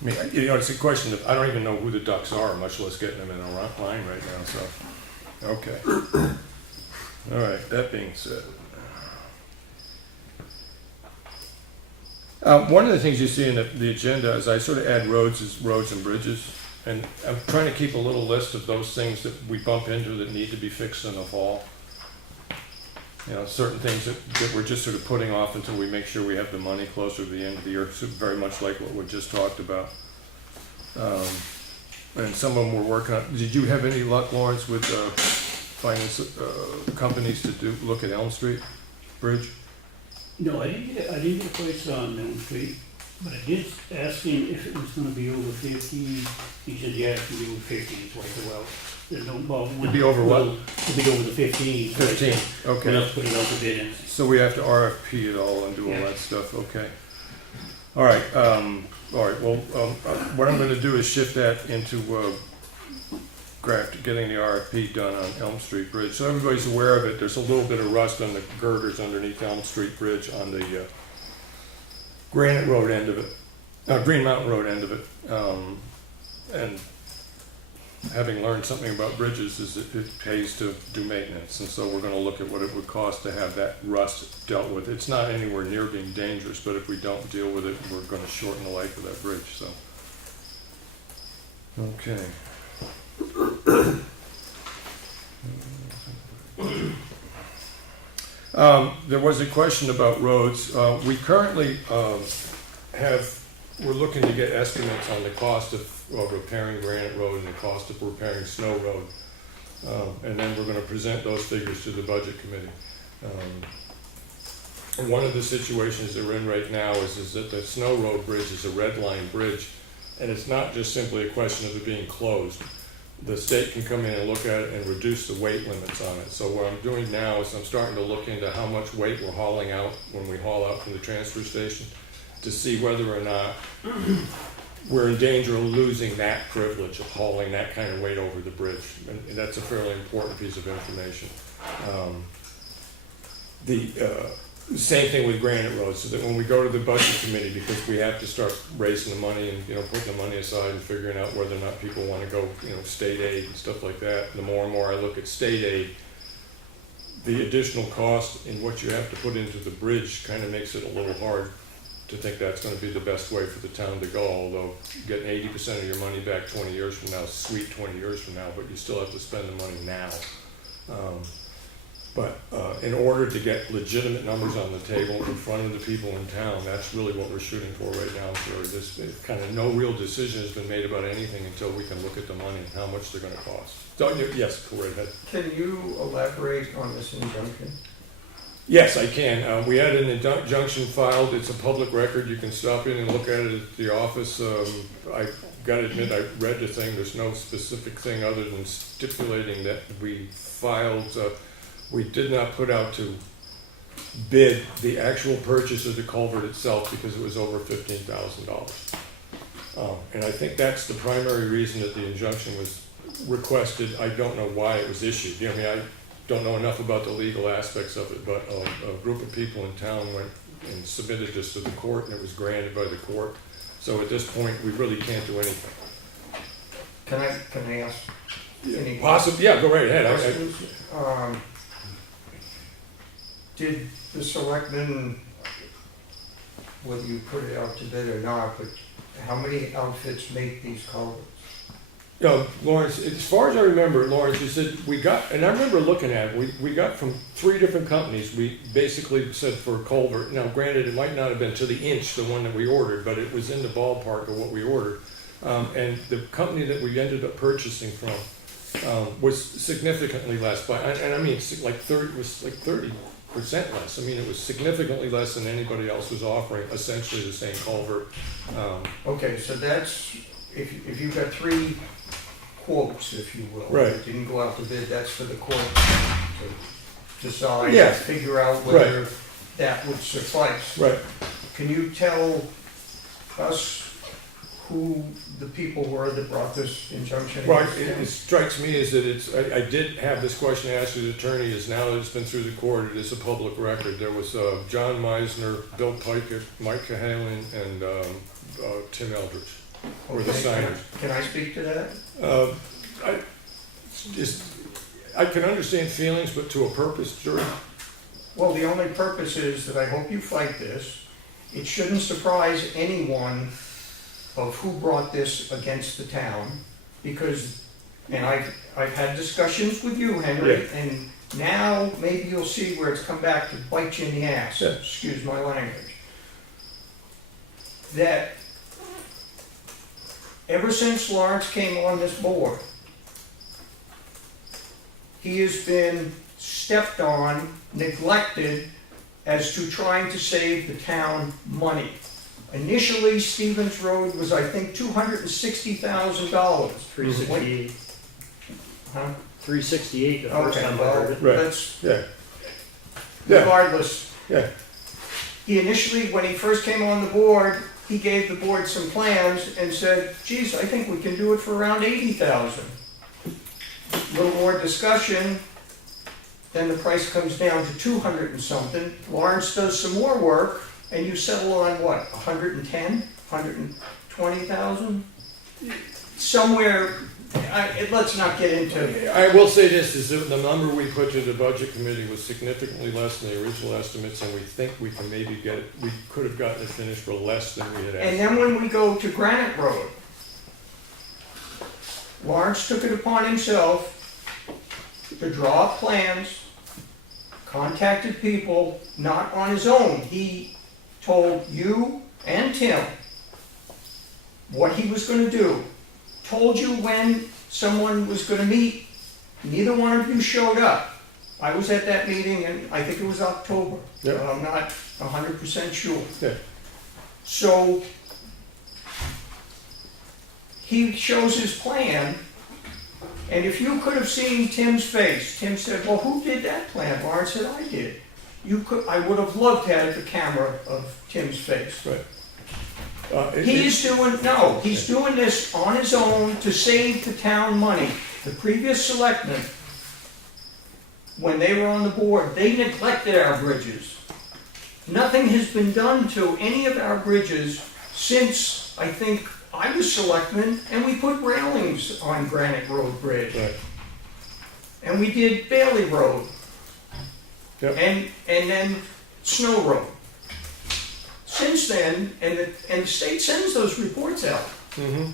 I mean, you know, it's a question of, I don't even know who the ducks are, much less getting them in a line right now, so, okay. All right, that being said. One of the things you see in the agenda is I sort of add roads and bridges, and I'm trying to keep a little list of those things that we bump into that need to be fixed in the fall. You know, certain things that we're just sort of putting off until we make sure we have the money closer to the end of the year, so very much like what we just talked about. And some of them we're working on. Did you have any luck, Lawrence, with finance companies to look at Elm Street Bridge? No, I didn't get a price on Elm Street, but I did ask him if it was gonna be over 50. He said, yeah, it can be over 50, it's like, well, there's no, well. It'd be over what? It'd be over the 15. 15, okay. We'll have to put it out to bid in. So we have to RFP it all and do all that stuff, okay. All right, well, what I'm gonna do is shift that into, getting the RFP done on Elm Street Bridge. So everybody's aware of it. There's a little bit of rust on the girders underneath Elm Street Bridge on the Granite Road end of it, Green Mountain Road end of it. And having learned something about bridges is that it pays to do maintenance. And so we're gonna look at what it would cost to have that rust dealt with. It's not anywhere near being dangerous, but if we don't deal with it, we're gonna shorten the life of that bridge, so. Okay. There was a question about roads. We currently we're looking to get estimates on the cost of repairing Granite Road and the cost of repairing Snow Road. And then we're going to present those figures to the Budget Committee. And one of the situations that we're in right now is that the Snow Road Bridge is a red line bridge, and it's not just simply a question of it being closed. The state can come in and look at it and reduce the weight limits on it. So what I'm doing now is I'm starting to look into how much weight we're hauling out when we haul out from the transfer station to see whether or not we're in danger of losing that privilege of hauling that kind of weight over the bridge. And that's a fairly important piece of information. The same thing with Granite Road, so that when we go to the Budget Committee, because we have to start raising the money and, putting the money aside and figuring out whether or not people want to go, state aid and stuff like that. The more and more I look at state aid, the additional cost in what you have to put into the bridge kind of makes it a little hard to think that's going to be the best way for the town to go, although getting 80% of your money back 20 years from now is sweet 20 years from now, but you still have to spend the money now. But in order to get legitimate numbers on the table in front of the people in town, that's really what we're shooting for right now. This kind of no real decision has been made about anything until we can look at the money and how much they're going to cost. So, yes, go right ahead. Can you elaborate on this injunction? Yes, I can. We had an injunction filed. It's a public record. You can stop in and look at it at the office. I got to admit, I read the thing. There's no specific thing other than stipulating that we filed. We did not put out to bid the actual purchase of the culvert itself because it was over $15,000. And I think that's the primary reason that the injunction was requested. I don't know why it was issued. I don't know enough about the legal aspects of it, but a group of people in town went and submitted this to the court, and it was granted by the court. So at this point, we really can't do anything. Can I ask any Possibly, yeah, go right ahead. questions? Did the selectmen, whether you put it out to bid or not, but how many outfits make these culverts? Lawrence, as far as I remember, Lawrence, you said we got, and I remember looking at it, we got from 3 different companies. We basically said for a culvert. Now, granted, it might not have been to the inch the one that we ordered, but it was in the ballpark of what we ordered. And the company that we ended up purchasing from was significantly less. And I mean, like 30% less. I mean, it was significantly less than anybody else was offering essentially the same culvert. Okay, so that's, if you've got 3 quotes, if you will. Right. That didn't go out to bid, that's for the court to decide, Yes. figure out whether that would suffice. Right. Can you tell us who the people were that brought this injunction? Well, it strikes me as that I did have this question asked to the attorney, is now that it's been through the court, it is a public record. There was John Meisner, Bill Pickett, Mike Cahalan, and Tim Eldridge were the signers. Can I speak to that? I can understand feelings, but to a purpose, jury. Well, the only purpose is that I hope you fight this. It shouldn't surprise anyone of who brought this against the town, because, and I've had discussions with you, Henry, and now maybe you'll see where it's come back to bite you in the ass, excuse my language. That ever since Lawrence came on this board, he has been stepped on, neglected as to trying to save the town money. Initially, Stevens Road was, I think, $260,000. 368. Huh? 368 the first Okay, time I well, heard it. Right. that's, Yeah. regardless. Yeah. He initially, when he first came on the board, he gave the board some plans and said, geez, I think we can do it for around 80,000. Little more discussion, then the price comes down to 200 and something. Lawrence does some more work, and you settle on what, 110, 120,000? Somewhere, let's not get into. I will say this, is that the number we put to the budget committee was significantly less than the original estimates, and we think we can maybe get it, we could have gotten it finished for less than we had asked. And then when we go to Granite Road, Lawrence took it upon himself to draw up plans, contacted people, not on his own. He told you and Tim what he was gonna do. Told you when someone was gonna meet. Neither one of you showed up. I was at that meeting, and I think it was October. Yeah. But I'm not 100% sure. Yeah. So he shows his plan, and if you could have seen Tim's face, Tim said, "Well, who did that plan?" Lawrence said, "I did." I would have loved to have the camera of Tim's face. Right. He's doing this on his own to save the town money. The previous selectmen, when they were on the board, they neglected our bridges. Nothing has been done to any of our bridges since, I think, I was selectman, and we put railings on Granite Road Bridge. Right. And we did Bailey Road. Yep. And then Snow Road. Since then, and the state sends those reports out. Mm-hmm.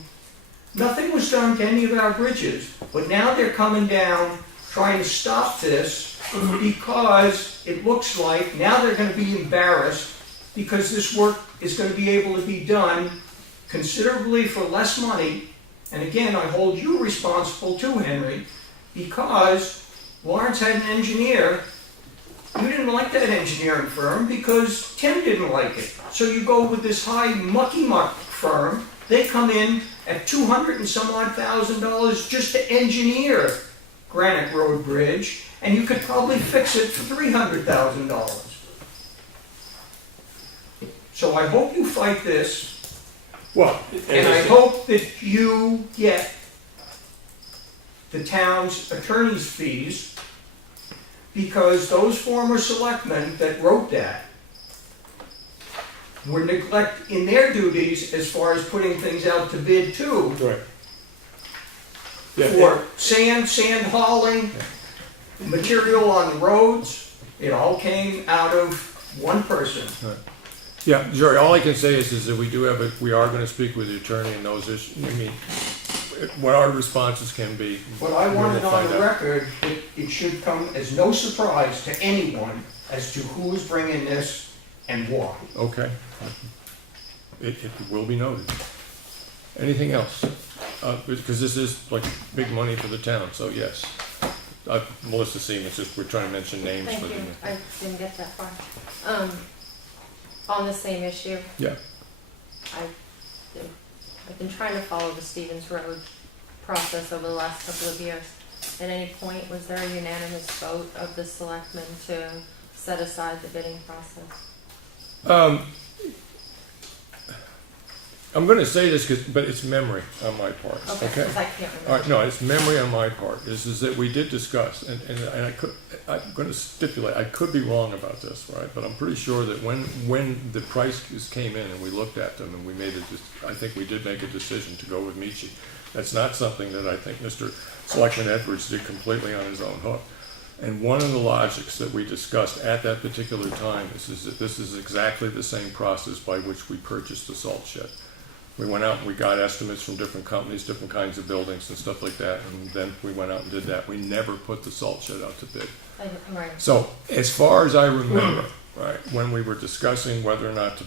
Nothing was done to any of our bridges, but now they're coming down trying to stop this because it looks like now they're going to be embarrassed because this work is going to be able to be done considerably for less money. And again, I hold you responsible too, Henry, because Lawrence had an engineer. You didn't like that engineering firm because Tim didn't like it. So you go with this high mucky muck firm. They come in at $200 and some odd thousand just to engineer Granite Road Bridge, and you could probably fix it for $300,000. So I hope you fight this, Well, and I hope that you get the town's attorney's fees, because those former selectmen that wrote that were neglect in their duties as far as putting things out to bid too, right. Yeah, for sand hauling, material on the roads. It all came out of one person. Yeah, Jerry, all I can say is that we are gonna speak with the attorney and those issues. I mean, what our responses can be. But I we're want it gonna on find the out. record that it should come as no surprise to anyone as to who is bringing this and why. Okay. It will be noted. Anything else? Because this is like big money for the town, so yes. Melissa Siemens, just we're trying to mention names Thank for you, them. I didn't get that far. On the same issue, Yeah, I've been trying to follow the Stevens Road process over the last couple of years. At any point, was there a unanimous vote of the selectmen to set aside the bidding process? I'm gonna say this, but it's memory on my part, Okay, okay? because I can't All right, remember. no, it's memory on my part, is that we did discuss, and I'm gonna stipulate, I could be wrong about this, right? But I'm pretty sure that when the prices came in and we looked at them and we I think we did make a decision to go with Michi. That's not something that I think Mr. Selectman Edwards did completely on his own hook. And one of the logics that we discussed at that particular time is that this is exactly the same process by which we purchased the salt shed. We went out and we got estimates from different companies, different kinds of buildings and stuff like that, and then we went out and did that. We never put the salt shed out to bid. Right. So, as far as I remember, right, when we were discussing whether or not to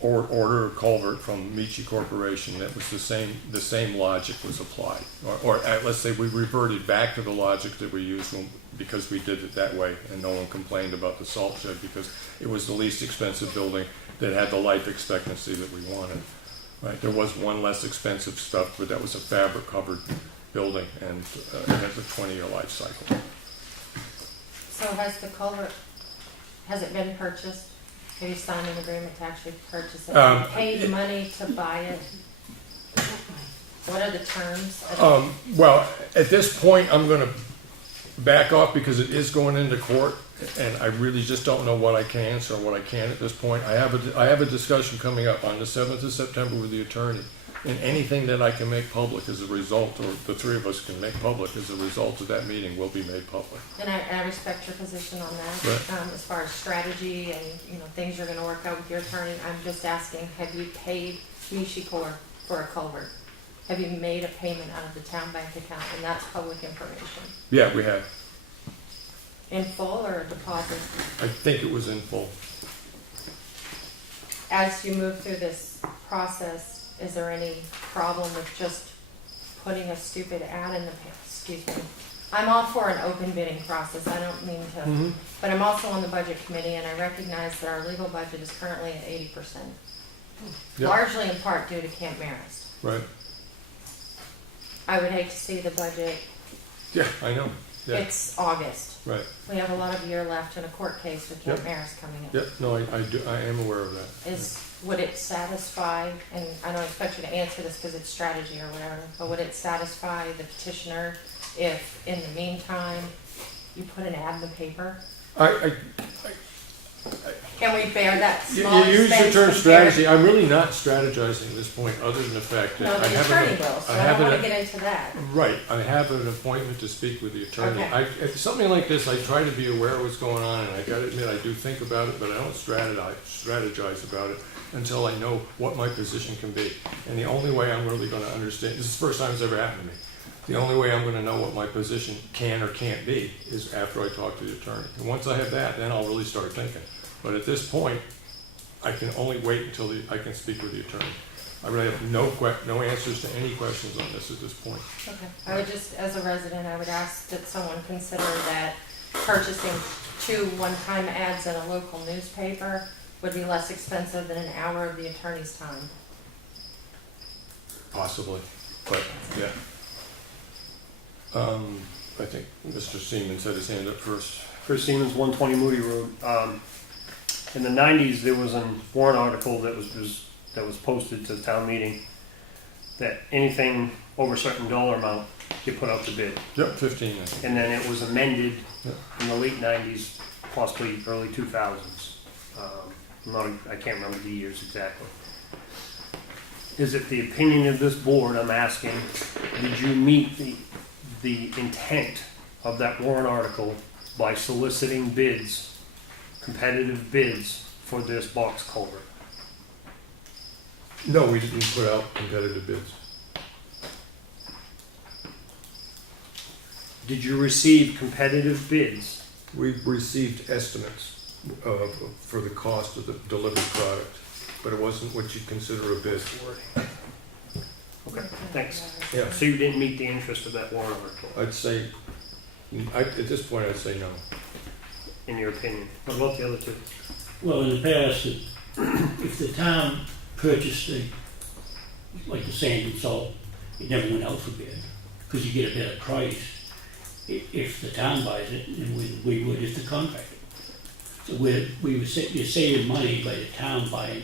order a culvert from Michi Corporation, that was the same logic was applied. Or let's say we reverted back to the logic that we used because we did it that way, and no one complained about the salt shed because it was the least expensive building that had the life expectancy that we wanted. Right, there was one less expensive stuff, but that was a fabric covered building, and it has a 20-year life cycle. So has the culvert, has it been purchased? Have you signed an agreement to actually purchase it? Have you paid money to buy it? What are the terms? Well, at this point, I'm gonna back off because it is going into court, and I really just don't know what I can answer and what I can't at this point. I have a discussion coming up on the 7th of September with the attorney, and anything that I can make public as a result, or the three of us can make public as a result of that meeting, will be made public. And I respect your position on that. Right. As far as strategy and, things are gonna work out with your attorney, I'm just asking, have you paid Michi Corp for a culvert? Have you made a payment out of the town bank account? And that's public information. Yeah, we have. In full or a deposit? passes. I think it was in full. As you move through this process, is there any problem with just putting a stupid ad in the, excuse me? I'm all for an open bidding process, I don't mean to, but I'm also on the budget committee and I recognize that our legal budget is currently at 80%. Yep. Largely in part due to Camp Marist. Right. I would hate to see the budget, Yeah, I know. Yeah. it's August. Right. We have a lot of year left in a court case with Camp Marist coming up. Yep. No, I am aware of that. Would it satisfy, and I don't expect you to answer this because it's strategy or whatever, but would it satisfy the petitioner if, in the meantime, you put an ad in the paper? Can we bear that small You use the expense term compared- strategy. I'm really not strategizing at this point, other than the fact that No, I the have attorney an, will, so I I have don't an, want to get into that. right. I have an appointment to speak with the attorney. Okay. If something like this, I try to be aware of what's going on, and I got to admit, I do think about it, but I don't strategize about it until I know what my position can be. And the only way I'm really going to understand, this is the first time it's ever happened to me. The only way I'm going to know what my position can or can't be is after I talk to the attorney. And once I have that, then I'll really start thinking. But at this point, I can only wait until I can speak with the attorney. I really have no answers to any questions on this at this point. Okay. I would just, as a resident, I would ask that someone consider that purchasing 2 one-time ads in a local newspaper would be less expensive than an hour of the attorney's time. Possibly, but yeah. I think Mr. Seaman had his hand up first. Chris Siemens, 120 Moody Road. In the 90s, there was a warrant article that was posted to the town meeting that anything over a certain dollar amount you put out to bid. Yep, 15, I think. And then it was amended Yep. in the late 90s, possibly early 2000s. I can't remember the years exactly. Is it the opinion of this board, I'm asking, did you meet the intent of that warrant article by soliciting bids, competitive bids for this box culvert? No, we didn't put out competitive bids. Did you receive competitive bids? We received estimates for the cost of the delivered product, but it wasn't what you'd consider a bid. Okay, thanks. Yeah. So you didn't meet the interest of that warrant article, I'd say, at this point, I'd say no. in your opinion? What about the other two? Well, in the past, if the town purchased like the sand and salt, it never went out for bid, because you get a better price if the town buys it than we would if the contractor. So you're saving money by the town buying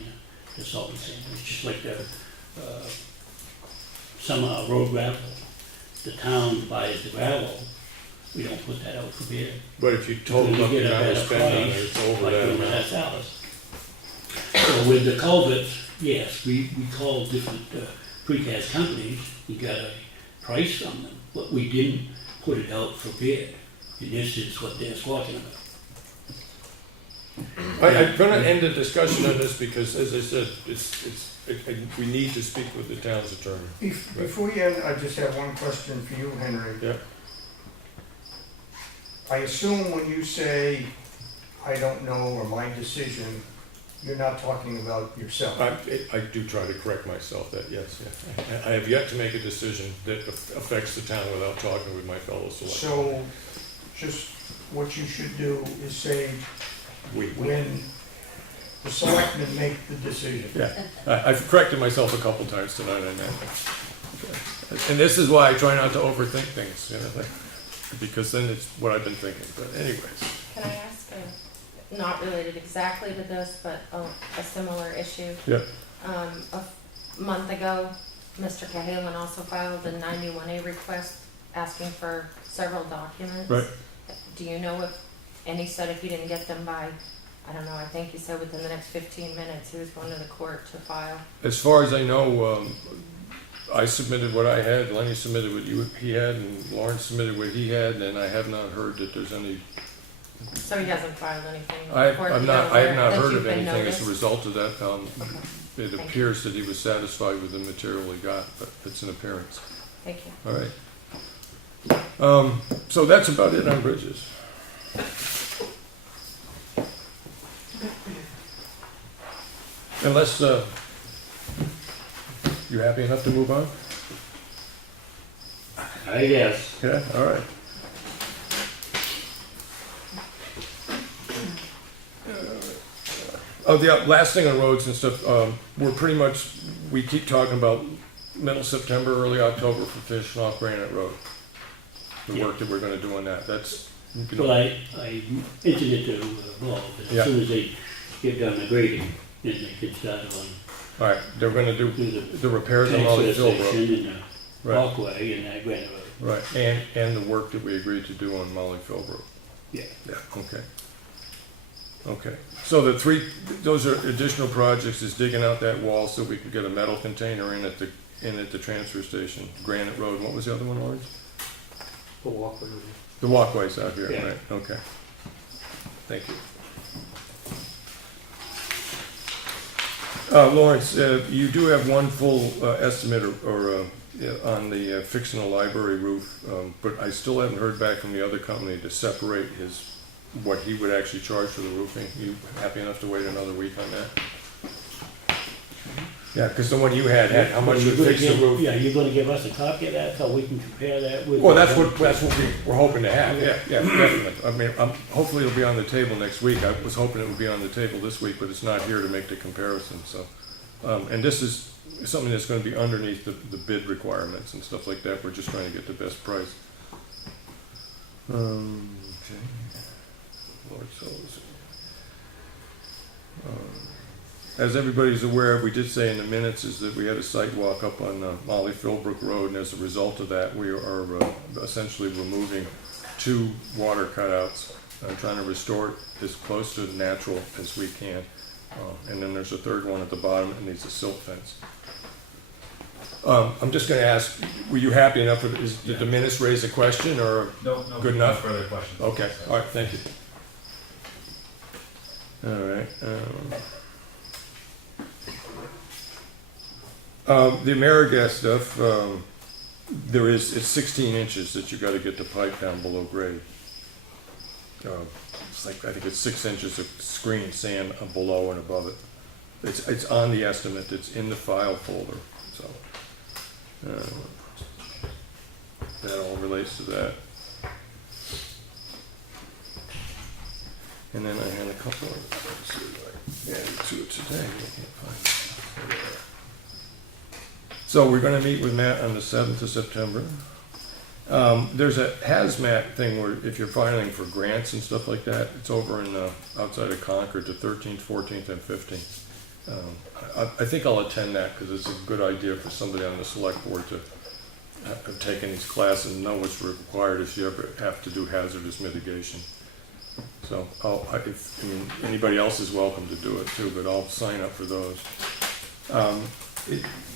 the salt and sand. It's just like some road gravel. The town buys the gravel, we don't put that out for bid. But if you total You up the get a amount better of spend on it, price, it's over like that doing amount. So with the culverts, yes, we called different precast companies, we got a price from them, but we didn't put it out for bid. And this is what they're talking about. I'm going to end the discussion on this because, as I said, we need to speak with the town's attorney. Before we end, I just have one question for you, Henry. Yeah. I assume when you say, I don't know, or my decision, you're not talking about yourself. I do try to correct myself that, yes. Yeah. I have yet to make a decision that affects the town without talking with my fellow selectmen. So, just what you should do is say, when the selectmen make the decision. Yeah, I've corrected myself a couple times tonight, I know. And this is why I try not to overthink things, because then it's what I've been thinking. But anyways. Can I ask not related exactly to this, but a similar issue? Yeah. A month ago, Mr. Cahalan also filed a 91A request asking for several documents. Right. Do you know and he said if he didn't get them by, I don't know, I think he said within the next 15 minutes, he was going to the court to file. As far as I know, I submitted what I had, Lenny submitted what he had, and Lawrence submitted what he had, and I have not heard that there's any. So he hasn't filed anything with I the court? have not heard of anything as a noticed? result of that. It Thank appears that he was satisfied with the material he got, but it's an appearance. Thank you. All right. So that's about it on bridges. Unless, you happy enough to move on? I guess. Yeah, all right. Oh, the last thing on roads and stuff, we're pretty much, we keep talking about middle September, early October for finishing off Granite Road. The work that we're gonna do on that, that's, you can- Well, I mentioned it to Bob, as Yeah. soon as they get done the grading, then they can start on, all right, they're gonna do do the repairs on Molly transfer Hill Road. station and the Right, walkway and that Granite Road. right, and the work that we agreed to do on Molly Hill Road. Yeah. Yeah, okay. Okay, so the three, those are additional projects, is digging out that wall so we can get a metal container in at the transfer station, Granite Road, and what was the other one, Lawrence? The walkway. The walkways out here, Yeah. right, okay. Thank you. Lawrence, you do have one full estimate on the fixing the library roof, but I still haven't heard back from the other company to separate what he would actually charge for the roofing. You happy enough to wait another week on that? Yeah, because the one you had how much You're would gonna fix the give- roof? Yeah, you're gonna give us a copy of that so we can compare that with. Well, that's what we're hoping to have, yeah, definitely. I mean, hopefully it'll be on the table next week. I was hoping it would be on the table this week, but it's not here to make the comparison, so. And this is something that's gonna be underneath the bid requirements and stuff like that. We're just trying to get the best price. Okay. Lord Souls. As everybody's aware, we did say in the minutes is that we had a site walk up on Molly Philbrook Road, and as a result of that, we are essentially removing 2 water cutouts, trying to restore it as close to natural as we can. And then there's a third one at the bottom that needs a silt fence. I'm just gonna ask, were you happy enough with, did the minutes raise a question, or? No, Good enough? no further questions. Okay, all right, thank you. All right. The AmeriGas stuff, it's 16 inches that you gotta get the pipe down below grade. It's like, I think it's 6 inches of screened sand below and above it. It's on the estimate, it's in the file folder, so. That all relates to that. And then I had a couple of, let's see if I added to it today. I can't find it. So we're gonna meet with Matt on the 7th of September. There's a hazmat thing where if you're filing for grants and stuff like that, it's over in, outside of Concord, the 13th, 14th, and 15th. I think I'll attend that because it's a good idea for somebody on the select board to have taken these classes and know what's required if you ever have to do hazardous mitigation. So anybody else is welcome to do it too, but I'll sign up for those.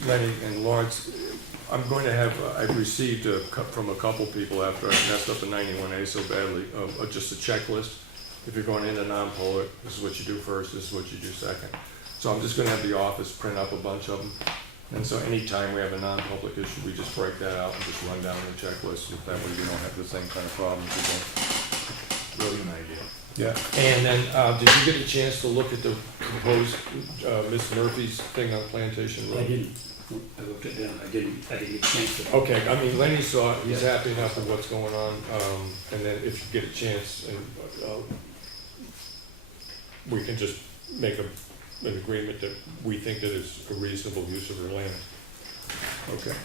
Lenny and Lawrence, I'm going to have, I've received from a couple people after I messed up the 91A so badly, just a checklist. If you're going into non-public, this is what you do first, this is what you do second. So I'm just gonna have the office print up a bunch of them. And so anytime we have a non-public issue, we just break that out and just run down the checklist. If that way we don't have the same kind of problems again. Brilliant idea. Yeah, and then, did you get a chance to look at the proposed, Miss Murphy's thing on Plantation Road? I didn't, I looked at them, I didn't get a chance to. Okay, I mean, Lenny saw it, he's happy enough with what's going on, and then if you get a chance, and, we can just make an agreement that we think that is a reasonable use of her land. Okay.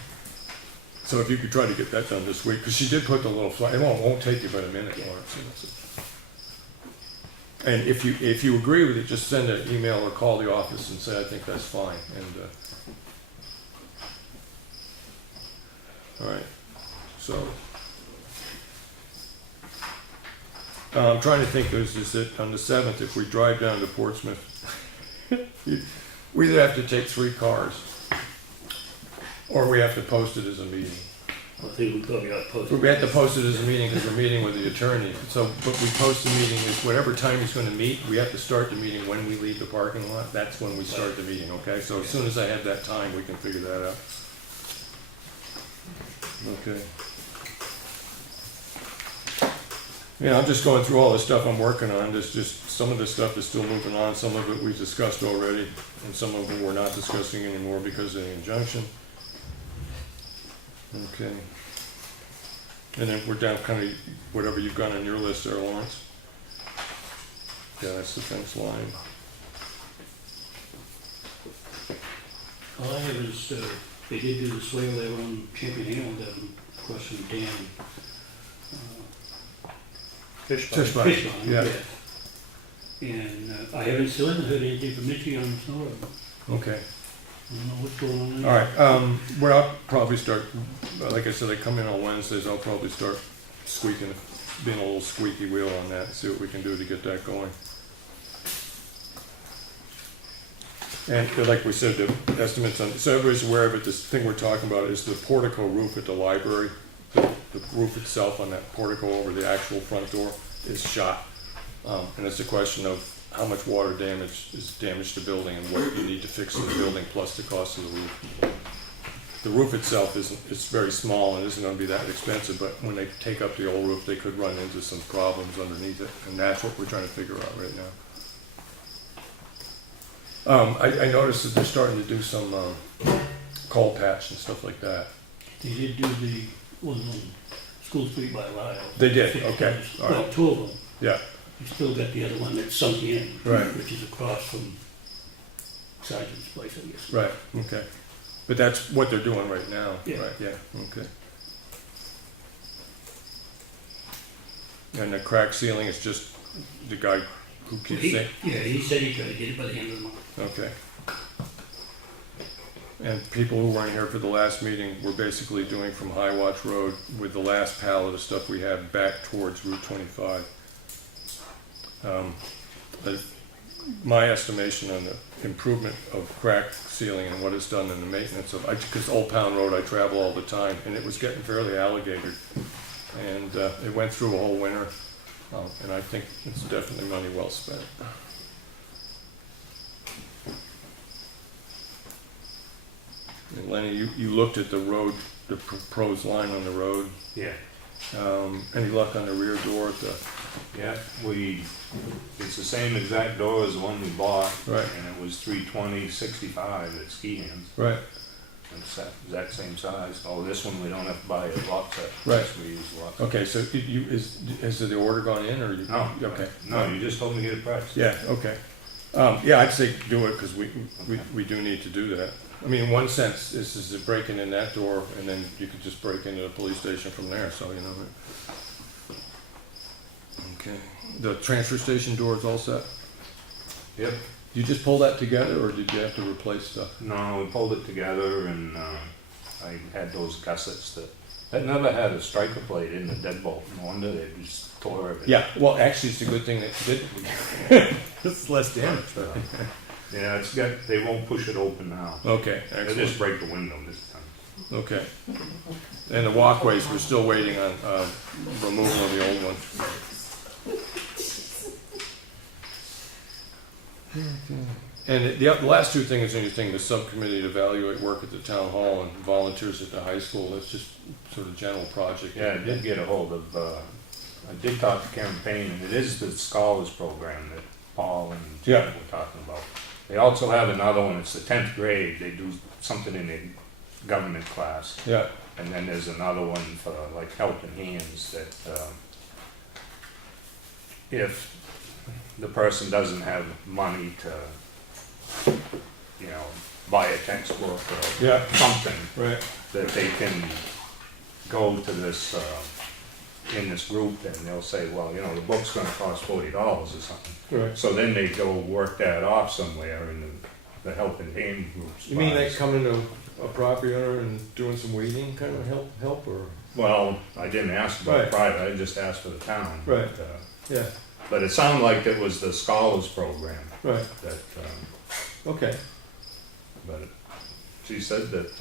So if you could try to get that done this week, because she did put the little flag, it won't take you but a minute, Lawrence. And if you agree with it, just send an email or call the office and say, I think that's fine, and, all right, so. I'm trying to think, there's this, on the 7th, if we drive down to Portsmouth, we either have to take 3 cars, or we have to post it as a meeting. I think we probably ought to post it. We have to post it as a meeting because we're meeting with the attorney. So, but we post the meeting is whatever time he's gonna meet, we have to start the meeting when we leave the parking lot. That's when we start the meeting, okay? So as soon as I have that time, we can figure that out. Okay. Yeah, I'm just going through all the stuff I'm working on. There's just, some of the stuff is still moving on, some of it we discussed already, and some of it we're not discussing anymore because of the injunction. Okay. And then we're down kind of whatever you've got on your list there, Lawrence. Yeah, that's the fence line. All I have is, they did do the swale there on Champion Hill, down across from the dam. Fish Fish pond. pond. Fish pond, Yeah. yeah. And I haven't still haven't heard anything from Mitchie on the snow road. Okay. I don't know what's going on there. All right, where I'll probably start, like I said, I come in on Wednesdays, I'll probably start squeaking, being a little squeaky wheel on that, see what we can do to get that going. And like we said, the estimates on, so everybody's aware of it, this thing we're talking about is the portico roof at the library. The roof itself on that portico over the actual front door is shot. And it's a question of how much water damage is damaged to the building and what you need to fix in the building plus the cost of the roof. The roof itself it's very small and isn't going to be that expensive, but when they take up the old roof, they could run into some problems underneath it, and that's what we're trying to figure out right now. I noticed that they're starting to do some coal patch and stuff like that. They did do the one on School Street by Lyle. They did, okay, all Well, right. two of them. Yeah, You still got the other one that's sunk in. Right. Which is across from Sergeant's place, I guess. right, okay. But that's what they're doing right now, Yeah. right, yeah, okay. And the crack ceiling is just the guy who keeps He- saying, Yeah, he said he tried to get it by the end of the month. okay. And people who weren't here for the last meeting, we're basically doing from High Watch Road with the last pallet of stuff we had back towards Route 25. But my estimation on the improvement of crack ceiling and what it's done in the maintenance of, because Old Pound Road I travel all the time, and it was getting fairly alligator. And it went through a whole winter, and I think it's definitely money well spent. And Lenny, you looked at the road, the proposed line on the road. Yeah. Any luck on the rear door at the, Yeah, it's the same exact door as the one we bought. Right. And it was 320/65 at Ski Hands. right, It's that exact same size. Oh, this one we don't have to buy a lock set. Right. We use a lock set. okay, so has the order gone in, or you? No. Okay. No, you just told me to get a price. Yeah, okay. Yeah, I'd say do it, because we do need to do that. I mean, in one sense, this is a breaking in that door, and then you could just break into the police station from there, so, you know. Okay, the transfer station door is all set? Yep. You just pull that together, or did you have to replace stuff? No, we pulled it together, and I had those gussets that never had a striker plate in the deadbolt. No wonder they just tore everything. Yeah, well, actually, it's a good thing that you did. It's less damage, but. Yeah, they won't push it open now. Okay, They excellent. just break the window this time. Okay. And the walkways, we're still waiting on removal of the old one. And the last two things, anything, the subcommittee to evaluate work at the town hall and volunteers at the high school, that's just sort of general project. Yeah, I did get a hold of, I did talk to Karen Payne, and it is the Scholars Program that Paul and Yeah. Janet were talking about. They also have another one, it's the 10th grade, they do something in the government class. Yeah, And then there's another one for like helping hands that if the person doesn't have money to, you know, buy a textbook or yeah, something, right, that they can go to this, in this group, and they'll say, well, you know, the book's gonna cost $40 or something. right. So then they go work that off somewhere in the helping hand groups. You mean like coming to a property owner and doing some weeding kind of help, or? Well, I didn't ask about Right. private, I just asked for the town. Right. But, Yeah, but it sounded like it was the Scholars Program right, that, okay, but she said that,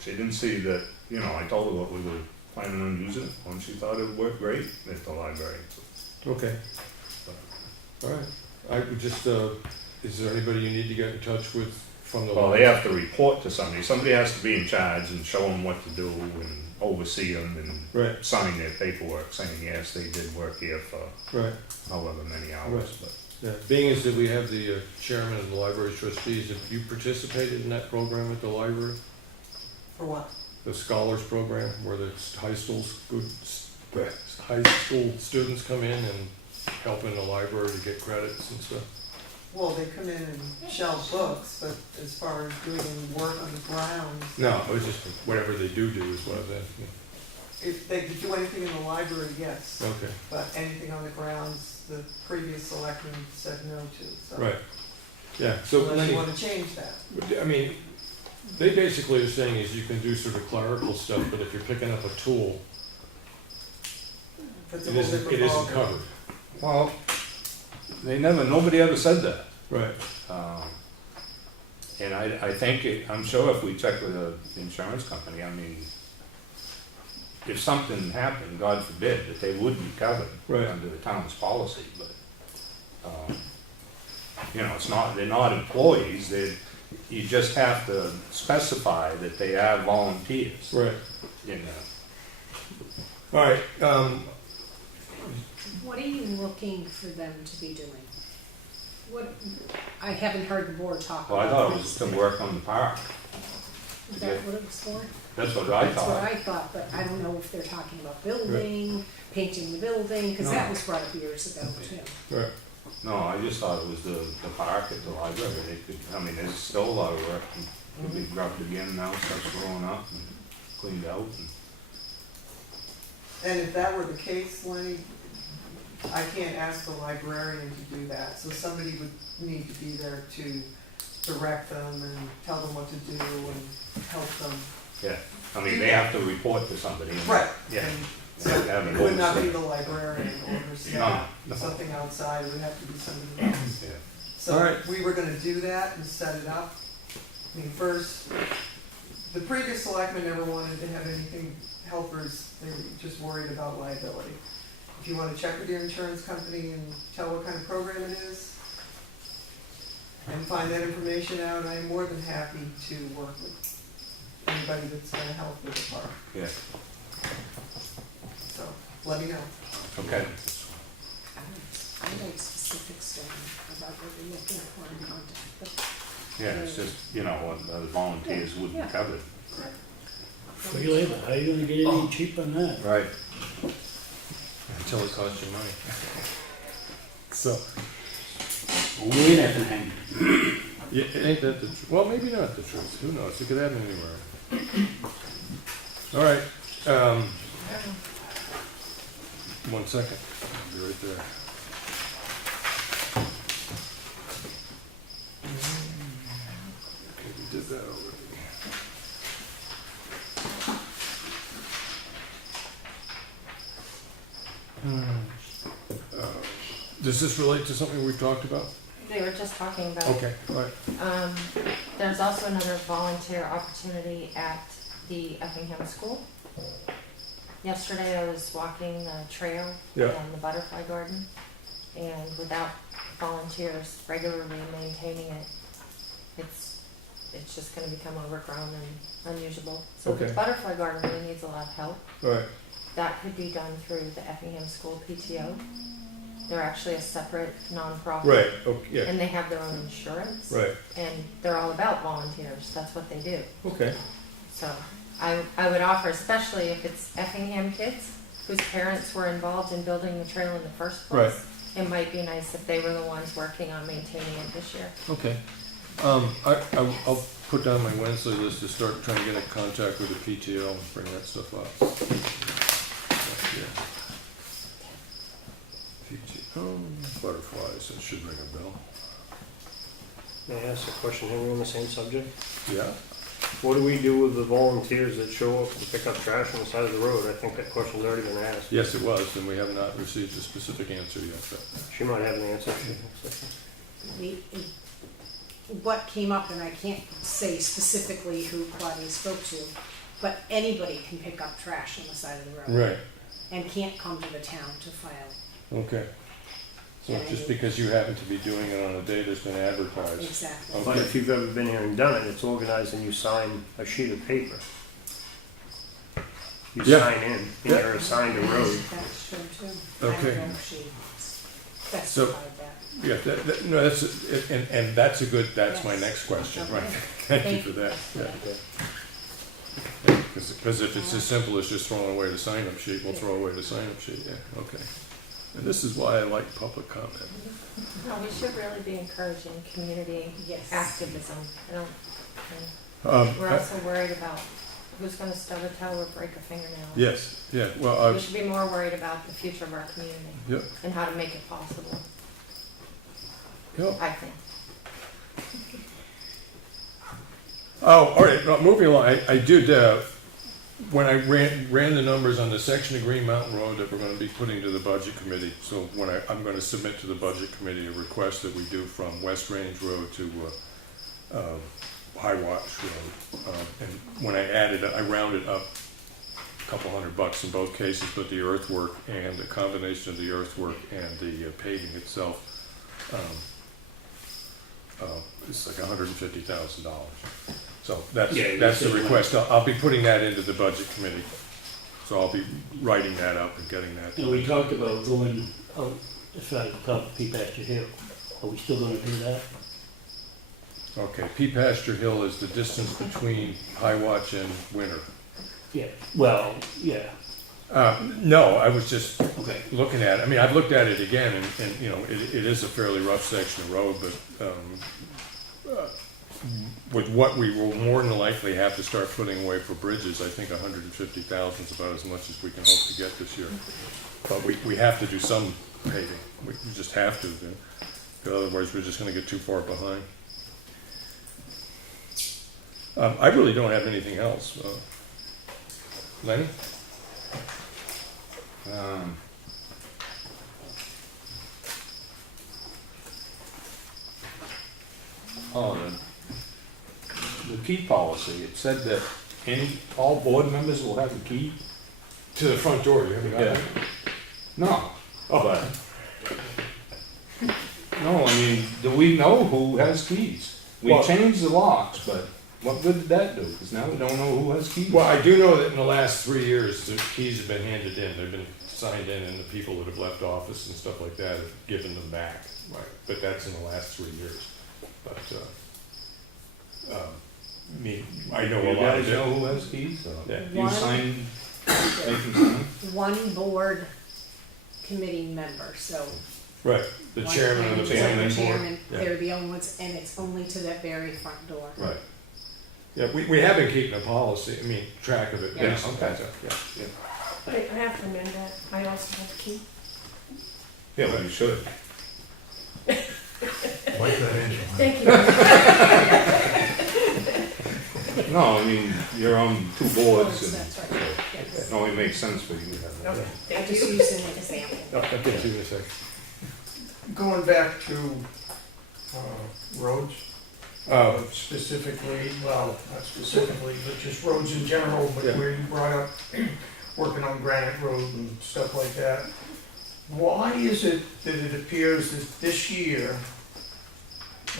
she didn't see that, you know, I told her what we were planning on using it, and she thought it would work great at the library. okay. All right, I would just, is there anybody you need to get in touch with from the? Well, they have to report to somebody has to be in charge and show them what to do, and oversee them and Right, sign their paperwork saying, yes, they did work here for right. however many hours, Right. but. Yeah, being as that we have the chairman of the library trustees, have you participated in that program at the library? For what? The scholars program, where the high school students come in and help in the library to get credits and stuff? Well, they come in and shelve books, but as far as doing work on the grounds, No, it was just whatever they do is what I was asking. if they could do anything in the library, yes. Okay, But anything on the grounds, the previous selectmen said no to, so. right. Yeah, so Unless you Lenny, wanna change that. I mean, they basically are saying is you can do sort of clerical stuff, but if you're picking up a tool, That's a it whole isn't, different it isn't ballgame. covered. Well, nobody ever said that. Right, And I think, I'm sure if we check with the insurance company, I mean, if something happened, God forbid, that they would be covered Right. under the town's policy, but, you know, they're not employees, you just have to specify that they are volunteers, right. you know. All right, What are you looking for them to be doing? What, I haven't heard the board talk Well, I about thought it was this. to work on the park, Is that what it was for? that's what I That's what thought. I thought, but I don't know if they're talking about building, painting the building, because No. that was brought up years ago too. right. No, I just thought it was the park at the library, they could, I mean, there's still a lot of work, could be grubbed again now, starts growing up and cleaned out and. And if that were the case, Lenny, I can't ask the librarian to do that, so somebody would need to be there to direct them and tell them what to do and help them. Yeah, I mean, they have to report to somebody. and- Right. Yeah. And They have to have it an would not be oversight. the librarian or her staff, No. something outside, it would have to be somebody else. Yeah. So All right. we were gonna do that and set it up. I mean, first, the previous selectmen never wanted to have anything helpers, they were just worried about liability. If you wanna check with your insurance company and tell what kind of program it is, and find that information out, I'm more than happy to work with anybody that's gonna help with the park, Yeah, so let me know. okay. I like specifics about what they're looking for in contact, but Yeah, it's just, you know, the volunteers would be Yeah. covered. Free labor, how you gonna get any cheaper than that? Right. Until it costs you money. So, Only in Effingham. yeah, ain't that the truth? Well, maybe not the truth, who knows, it could happen anywhere. All right, 1 second, I'll be right there. Okay, we did that already. Does this relate to something we've talked about? They were just talking about. Okay, all right. There's also another volunteer opportunity at the Effingham School. Yesterday I was walking the trail Yeah. and the butterfly garden, and without volunteers regularly maintaining it, it's just gonna become overgrown and unusable. So the Okay. butterfly garden really needs a lot of help. All right, That could be done through the Effingham School PTO. They're actually a separate nonprofit. right, okay, yeah, And they have their own insurance. right, And they're all about volunteers, that's what they do. okay. So I would offer, especially if it's Effingham kids whose parents were involved in building the trail in the first place. It might be nice if they were the ones working on maintaining it this year. Okay. I'll put down my Wednesday list to start trying to get in contact with the PTO and bring that stuff up. Yeah. PTO, butterflies, that should ring a bell. May I ask a question here, we're on the same subject? Yeah? What do we do with the volunteers that show up to pick up trash on the side of the road? I think that question's already been asked. Yes, it was, and we have not received a specific answer yet, but. She might have an answer. what came up, and I can't say specifically who Claudia spoke to, but anybody can pick up trash on the side of the road. Right, And can't come to the town to file. okay. So just because you happen to be doing it on a day that's been advertised. Exactly. But if you've ever been here and done it, it's organized and you sign a sheet of paper. You Yeah. sign in, and you're assigned a road. That's true too. Okay. I don't know if she specified that. Yeah, no, that's, and that's a good, that's my Yes. next question, Okay. right? Thank you for that, yeah. Because if it's as simple as just throwing away the sign-up sheet, we'll throw away the sign-up sheet, yeah, okay. And this is why I like public comment. No, we should really be encouraging community Yes. activism. I don't, we're I- also worried about who's gonna stub a toe or break a fingernail. Yes, yeah, well, We should be more worried about the future of our community yeah, and how to make it possible, yeah. I think. Oh, all right, well, moving along, I did, when I ran the numbers on the section of Green Mountain Road that we're gonna be putting to the budget committee, so when I'm gonna submit to the budget committee a request that we do from West Range Road to, High Watch Road. And when I added, I rounded up a couple $100 in both cases, but the earthwork and the combination of the earthwork and the paving itself, it's like $150,000. So that's Yeah, the you said request. I'll be putting that into the budget committee. So I'll be writing that up and getting that. And we talked about going out as far as the top of Pea Pasture Hill. Are we still gonna do that? Okay, Pea Pasture Hill is the distance between High Watch and Winter. Yeah, well, yeah, No, I was just okay. looking at it. I mean, I've looked at it again, and you know, it is a fairly rough section of road, but with what we will more than likely have to start putting away for bridges, I think 150,000 is about as much as we can hope to get this year. But we have to do some paving. We just have to, otherwise we're just gonna get too far behind. I really don't have anything else. Lenny? Oh, the key policy, it said that all board members will have a key? To the front door, you haven't got Yeah. it? No, but, no, I mean, do we know who has keys? We Well- changed the locks, but what good did that do? Because now we don't know who has keys. Well, I do know that in the last 3 years, the keys have been handed in, they've been signed in, and the people that have left office and stuff like that have given them back. Right. But that's in the last 3 years. But, I know a You lot guys of know it. who has keys? Yeah. You One. signed, making sign? One board committee member, so. Right, the one chairman of the committee, planning board. chairman, Yeah. they're the only ones, and it's only to that very front door. Right. Yeah, we have been keeping a policy, track of it. Yeah. Yes, okay. Yeah. I have to amend that. I also have to keep. Yeah, well, you should. Like that angel. Thank you. No, I mean, you're on two boards, and That's right, yes. it only makes sense for you to have that. I just used an example. I'll get to you in a second. Going back to roads, specifically, well, not specifically, but just roads in general, but Yeah. where you brought up working on Granite Road and stuff like that. Why is it that it appears that this year,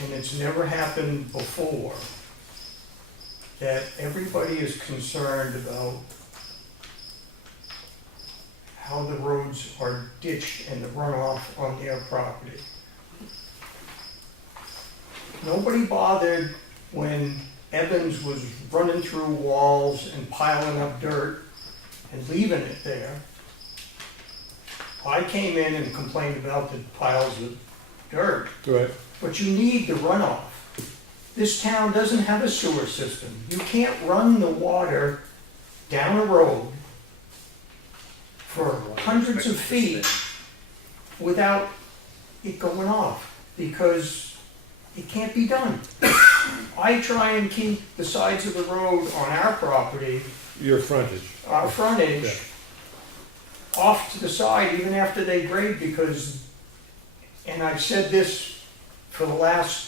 and it's never happened before, that everybody is concerned about how the roads are ditched and the runoff on their property? Nobody bothered when Evans was running through walls and piling up dirt and leaving it there. I came in and complained about the piles of dirt, Right. but you need the runoff. This town doesn't have a sewer system. You can't run the water down a road for hundreds of feet without it going off, because it can't be done. I try and keep the sides of the road on our property, Your frontage. our frontage, Yeah. off to the side even after they grade, because, and I've said this for the last,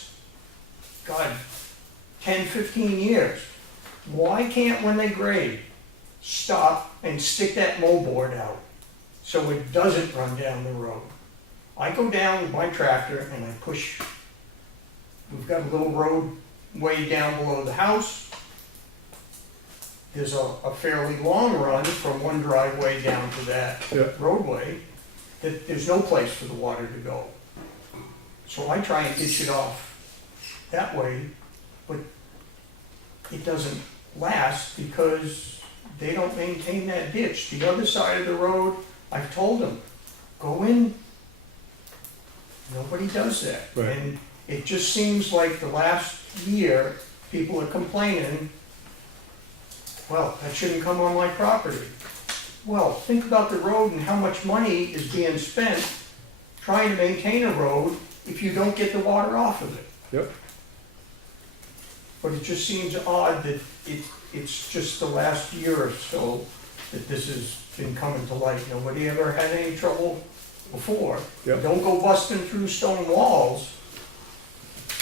10, 15 years, why can't, when they grade, stop and stick that moldboard out so it doesn't run down the road? I go down with my tractor and I push, we've got a little road way down below the house. there's a fairly long run from one driveway down to that Yeah. roadway, that there's no place for the water to go. So I try and ditch it off that way, but it doesn't last because they don't maintain that ditch. The other side of the road, I've told them, go in. Nobody does that. Right. And it just seems like the last year, people are complaining, well, that shouldn't come on my property. Well, think about the road and how much money is being spent trying to maintain a road if you don't get the water off of it. Yep. But it just seems odd that it's just the last year or so that this has been coming to light. Nobody ever had any trouble before. Yep. Don't go busting through stone walls,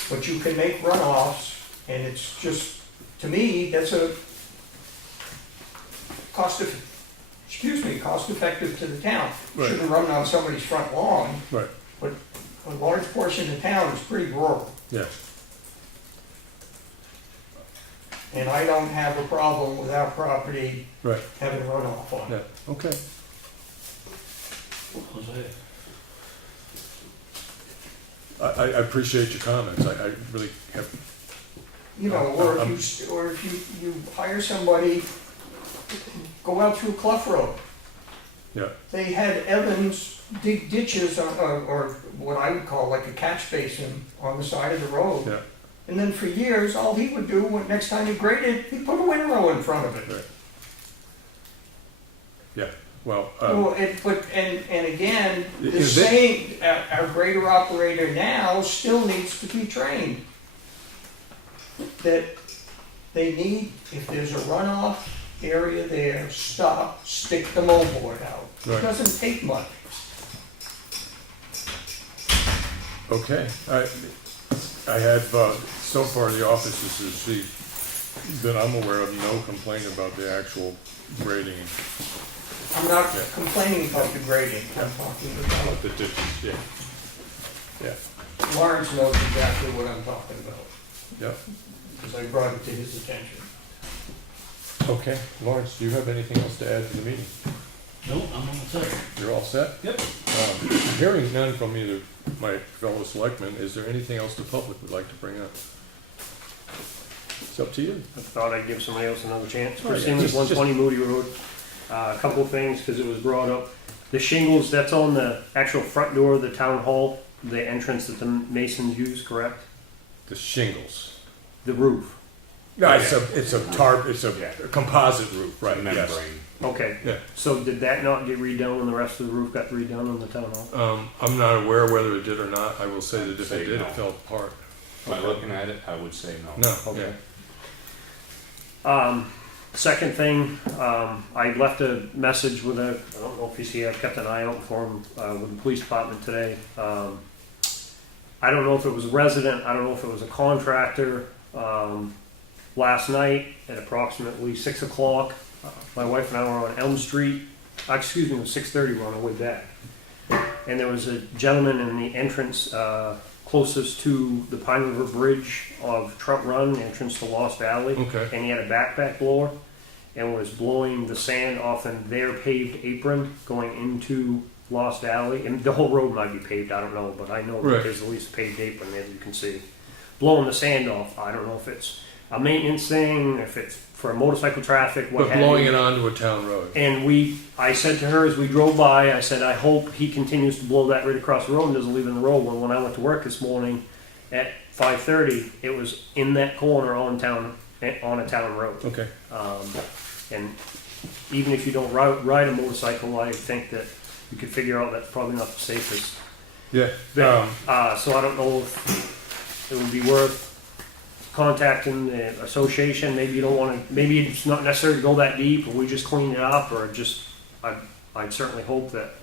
but you can make runoffs, and it's just, to me, that's a cost effective to the town. Right. Shouldn't run on somebody's front lawn, Right, but a large portion of town is pretty rural. yeah. And I don't have a problem with our property Right, having runoff on yeah, it. okay. I appreciate your comments. I really have, You know, or if you hire somebody, go out through Clough Road. yeah, They had Evans dig ditches or what I would call like a catch basin on the side of the road. yeah, And then for years, all he would do, when next time he graded, he'd put a windrow in front of it. right. Yeah, well, Well, and again, the Is it- same, our grader operator now still needs to be trained. That they need, if there's a runoff area there, stop, stick the moldboard out. It Right. doesn't take much. okay. I have, so far the offices that I'm aware of, no complaint about the actual grading I'm not Yeah. complaining about the grading, I'm talking about, of the ditches, yeah. Yeah, Lawrence knows exactly what I'm talking about, yep. because I brought it to his attention. Okay, Lawrence, do you have anything else to add to the meeting? No, I'm on the set. You're all set? Yep. Hearing none from either my fellow selectmen, is there anything else the public would like to bring up? It's up to you. I thought I'd give somebody else another chance. Oh, yeah, Chris Simmons, just- 120 Moody Road. A couple of things, because it was brought up. The shingles, that's on the actual front door of the town hall, the entrance that the masons use, correct? The shingles. The roof. No, it's a tarp, it's a composite roof, right, yes. Membrane. Okay. Yeah. So did that not get redone when the rest of the roof got redone on the town hall? I'm not aware whether it did or not. I will say that if Say it did, no. it fell apart. By looking at it, I would say no. No, Okay. yeah. Second thing, I left a message with I don't know if you see, I've kept an eye out for him with the police department today. I don't know if it was a resident, I don't know if it was a contractor. Last night at approximately 6 o'clock, my wife and I were on Elm Street. Excuse me, it was 6:30, we're on our way back. And there was a gentleman in the entrance closest to the Pine River Bridge of Trump Run, entrance to Lost Valley. Okay. And he had a backpack blower and was blowing the sand off in their paved apron going into Lost Valley. And the whole road might be paved, I don't know, but I know Right. that there's at least a paved apron, as you can see. Blowing the sand off, I don't know if it's a maintenance thing, if it's for motorcycle traffic, what But have you. blowing it onto a town road. And I said to her as we drove by, I said, I hope he continues to blow that right across the road and doesn't leave it in the road. When I went to work this morning at 5:30, it was in that corner on a town road. Okay. And even if you don't ride a motorcycle, I think that you could figure out that's probably not the safest. Yeah. So I don't know if it would be worth contacting the association. Maybe you don't want to, maybe it's not necessary to go that deep, or we just clean it up, or just, I'd certainly hope that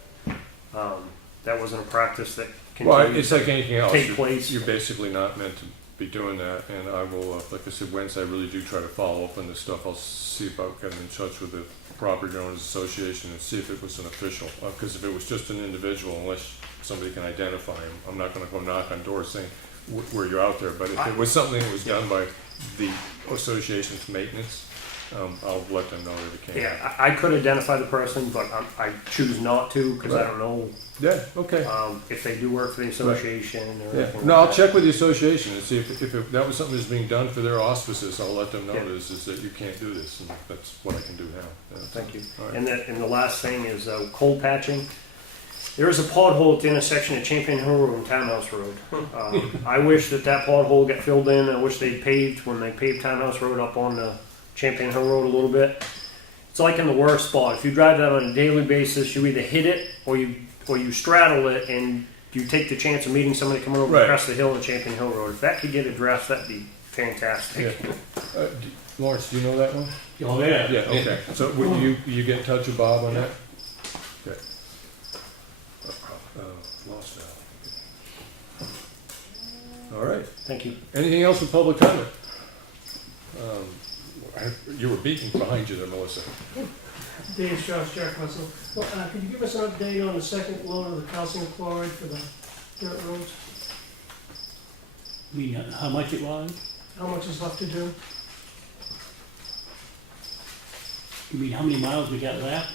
that wasn't a practice that Well, continues it's like anything else. take place. You're basically not meant to be doing that, and I will, like I said, Wednesday, I really do try to follow up on this stuff. I'll see about getting in touch with the Property Owners Association and see if it was an official, because if it was just an individual, unless somebody can identify him, I'm not gonna go knock on doors saying, were you out there? But if it was something that was done by the association's maintenance, I'll let them know that it can't. Yeah, I could identify the person, but I choose not to, because I don't know, Yeah, okay. if they do work for the association or Yeah, anything no, like I'll that. check with the association and see if that was something that's being done for their auspices. I'll let them know Yeah. is that you can't do this, and that's what I can do now. Yeah. Thank you. All right. And the last thing is coal patching. There is a pothole at the intersection of Champion Hill Road and Townhouse Road. I wish that pothole got filled in. I wish they paved when they paved Townhouse Road up on the Champion Hill Road a little bit. It's like in the worst spot. If you drive that on a daily basis, you either hit it or you straddle it, and you take the chance of meeting somebody coming over Right. across the hill on Champion Hill Road. If that could get addressed, that'd be fantastic. Yeah. Lawrence, do you know that one? Oh, yeah. Yeah, okay. So would you get in touch with Bob on that? Okay. Lost that. All right. Thank you. Anything else with public comment? You were beating behind you there, Melissa. Dave Strauss, Jack Russell. Well, could you give us an update on the second load of the calcium chloride for the dirt roads? I mean, how much it was? How much is left to do? You mean, how many miles we got left?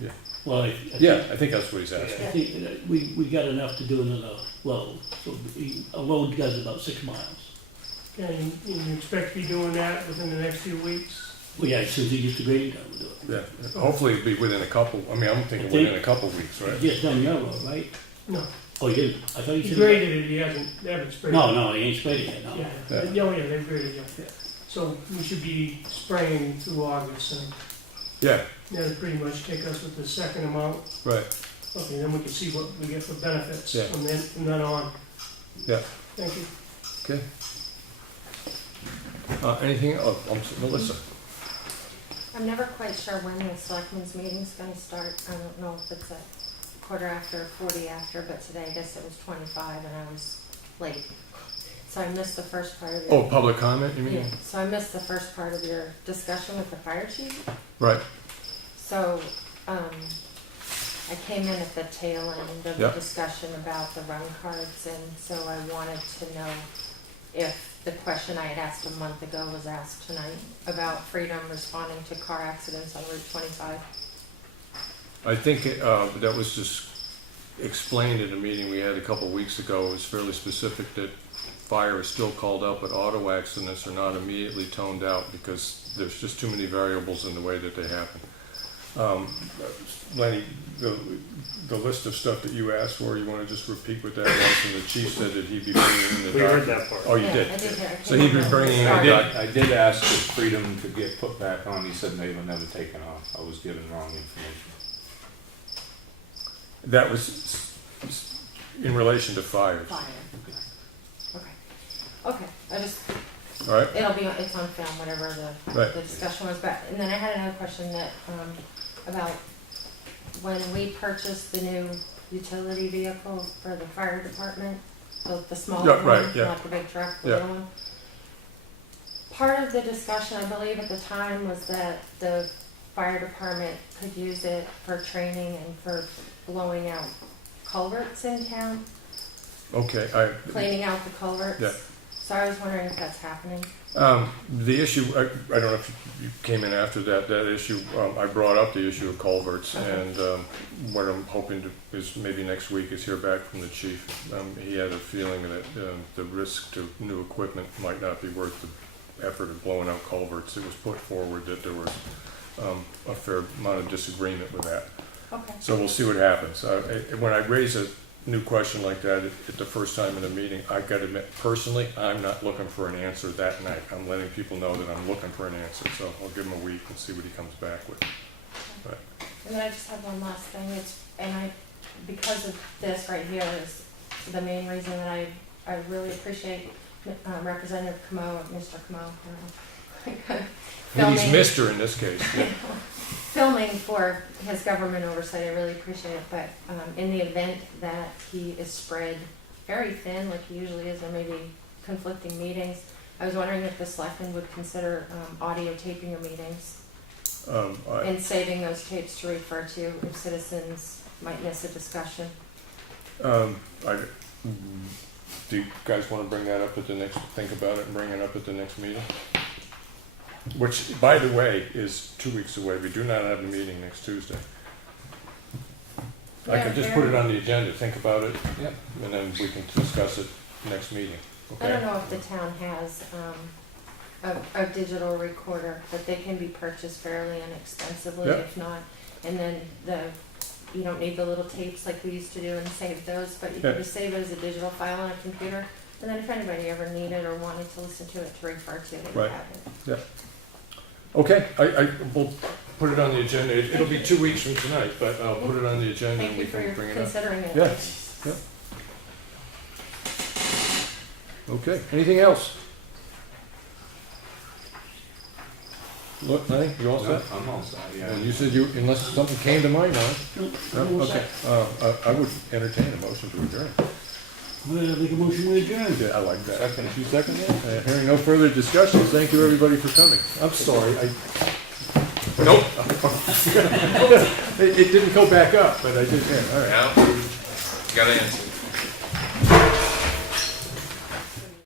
Yeah. Well, I think that's what he's asking. I think we got enough to do another load. So a load does about 6 miles. And you expect to be doing that within the next few weeks? Well, yeah, as soon as he gets the grading done, we'll do it. Yeah, hopefully it'll be within a couple, I'm thinking within a couple weeks, right? He just done your road, right? No. Oh, you didn't? I thought you He said. graded it, they haven't sprayed it. No, he ain't sprayed it yet, no. Yeah, Yeah. oh yeah, they've graded it. Yeah. So we should be spraying through August, and Yeah, that'll pretty much take us with the second amount. right, Okay, then we can see what we get for benefits Yeah. from then on. yeah, Thank you. okay. Anything else? Melissa? I'm never quite sure when the selectmen's meeting's gonna start. I don't know if it's a quarter after or 40 after, but today I guess it was 25 and I was late. So I missed the first part of your... Oh, public comment, you mean? Yeah, so I missed the first part of your discussion with the fire chief. Right, So, I came in at the tail end of the Yep. discussion about the run cards, and so I wanted to know if the question I had asked a month ago was asked tonight about Freedom responding to car accidents on Route 25. I think that was just explained in a meeting we had a couple weeks ago. It was fairly specific that fire is still called out, but auto accidents are not immediately toned out because there's just too many variables in the way that they happen. Lenny, the list of stuff that you asked for, you want to just repeat what that was? And the chief said that he'd be bringing in the We heard document. that part. Oh, you Yeah, did? I did hear it. So he'd be bringing in a document. I did ask if Freedom could get put back on. He said they were never taken off. I was given wrong information. That was in relation to fires. Fire. Okay. Okay, I just, All right? it's on film, whatever Right. the discussion was about. And then I had another question that, about when we purchased the new utility vehicle for the fire department, the smaller Yeah, right, one, yeah. not the big truck, the Yeah. little one. Part of the discussion, I believe at the time, was that the fire department could use it for training and for blowing out culverts in town, Okay, cleaning out the culverts. Yeah. So I was wondering if that's happening. the issue, I don't know if you came in after that issue, I brought up the issue of culverts, and what I'm hoping to is maybe next week is hear back from the chief. He had a feeling that the risk to new equipment might not be worth the effort of blowing out culverts. It was put forward that there was a fair amount of disagreement with that. Okay. So we'll see what happens. When I raise a new question like that at the first time in a meeting, I've got to admit, personally, I'm not looking for an answer that night. I'm letting people know that I'm looking for an answer, so I'll give him a week and see what he comes back with. But, And then I just have one last thing. Because of this right here is the main reason that I really appreciate Representative Comeau, Mr. Comeau, I don't know. he's Filming. Mr. in this case. Filming for his government oversight, I really appreciate it, but in the event that he is spread very thin, like he usually is, there may be conflicting meetings, I was wondering if the selectmen would consider audio taping your meetings and saving those tapes to refer to if citizens might miss a discussion. Do you guys want to bring that up at the next, think about it and bring it up at the next meeting? which, by the way, is 2 weeks away. We do not have a meeting next Tuesday. I can just put it on the agenda, think about it, and then we can discuss it next meeting, I don't okay? know if the town has, a digital recorder, but they can be purchased fairly inexpensively, Yeah. if not. And then you don't need the little tapes like we used to do and save those, but you can Yeah. just save it as a digital file on a computer. And then if anybody ever needed or wanted to listen to it to refer to, they Right. would have it. Okay, I will put it on the agenda. It'll be 2 weeks from tonight, but I'll put it on the agenda Thank and we you for can bring your it up. considering it. Yeah. Okay, anything else? Look, Lenny, you all set? I'm all set, yeah. And you said you, unless something came to mind, no? Nope, No? I'm all Okay, I would entertain a motion to adjourn. Well, make a motion we adjourn. Yeah, I like that. Second. You second that? Hearing no further discussion, thank you everybody for coming. I'm sorry, Nope. It didn't go back up, but I did, yeah, all right. Now, gotta answer.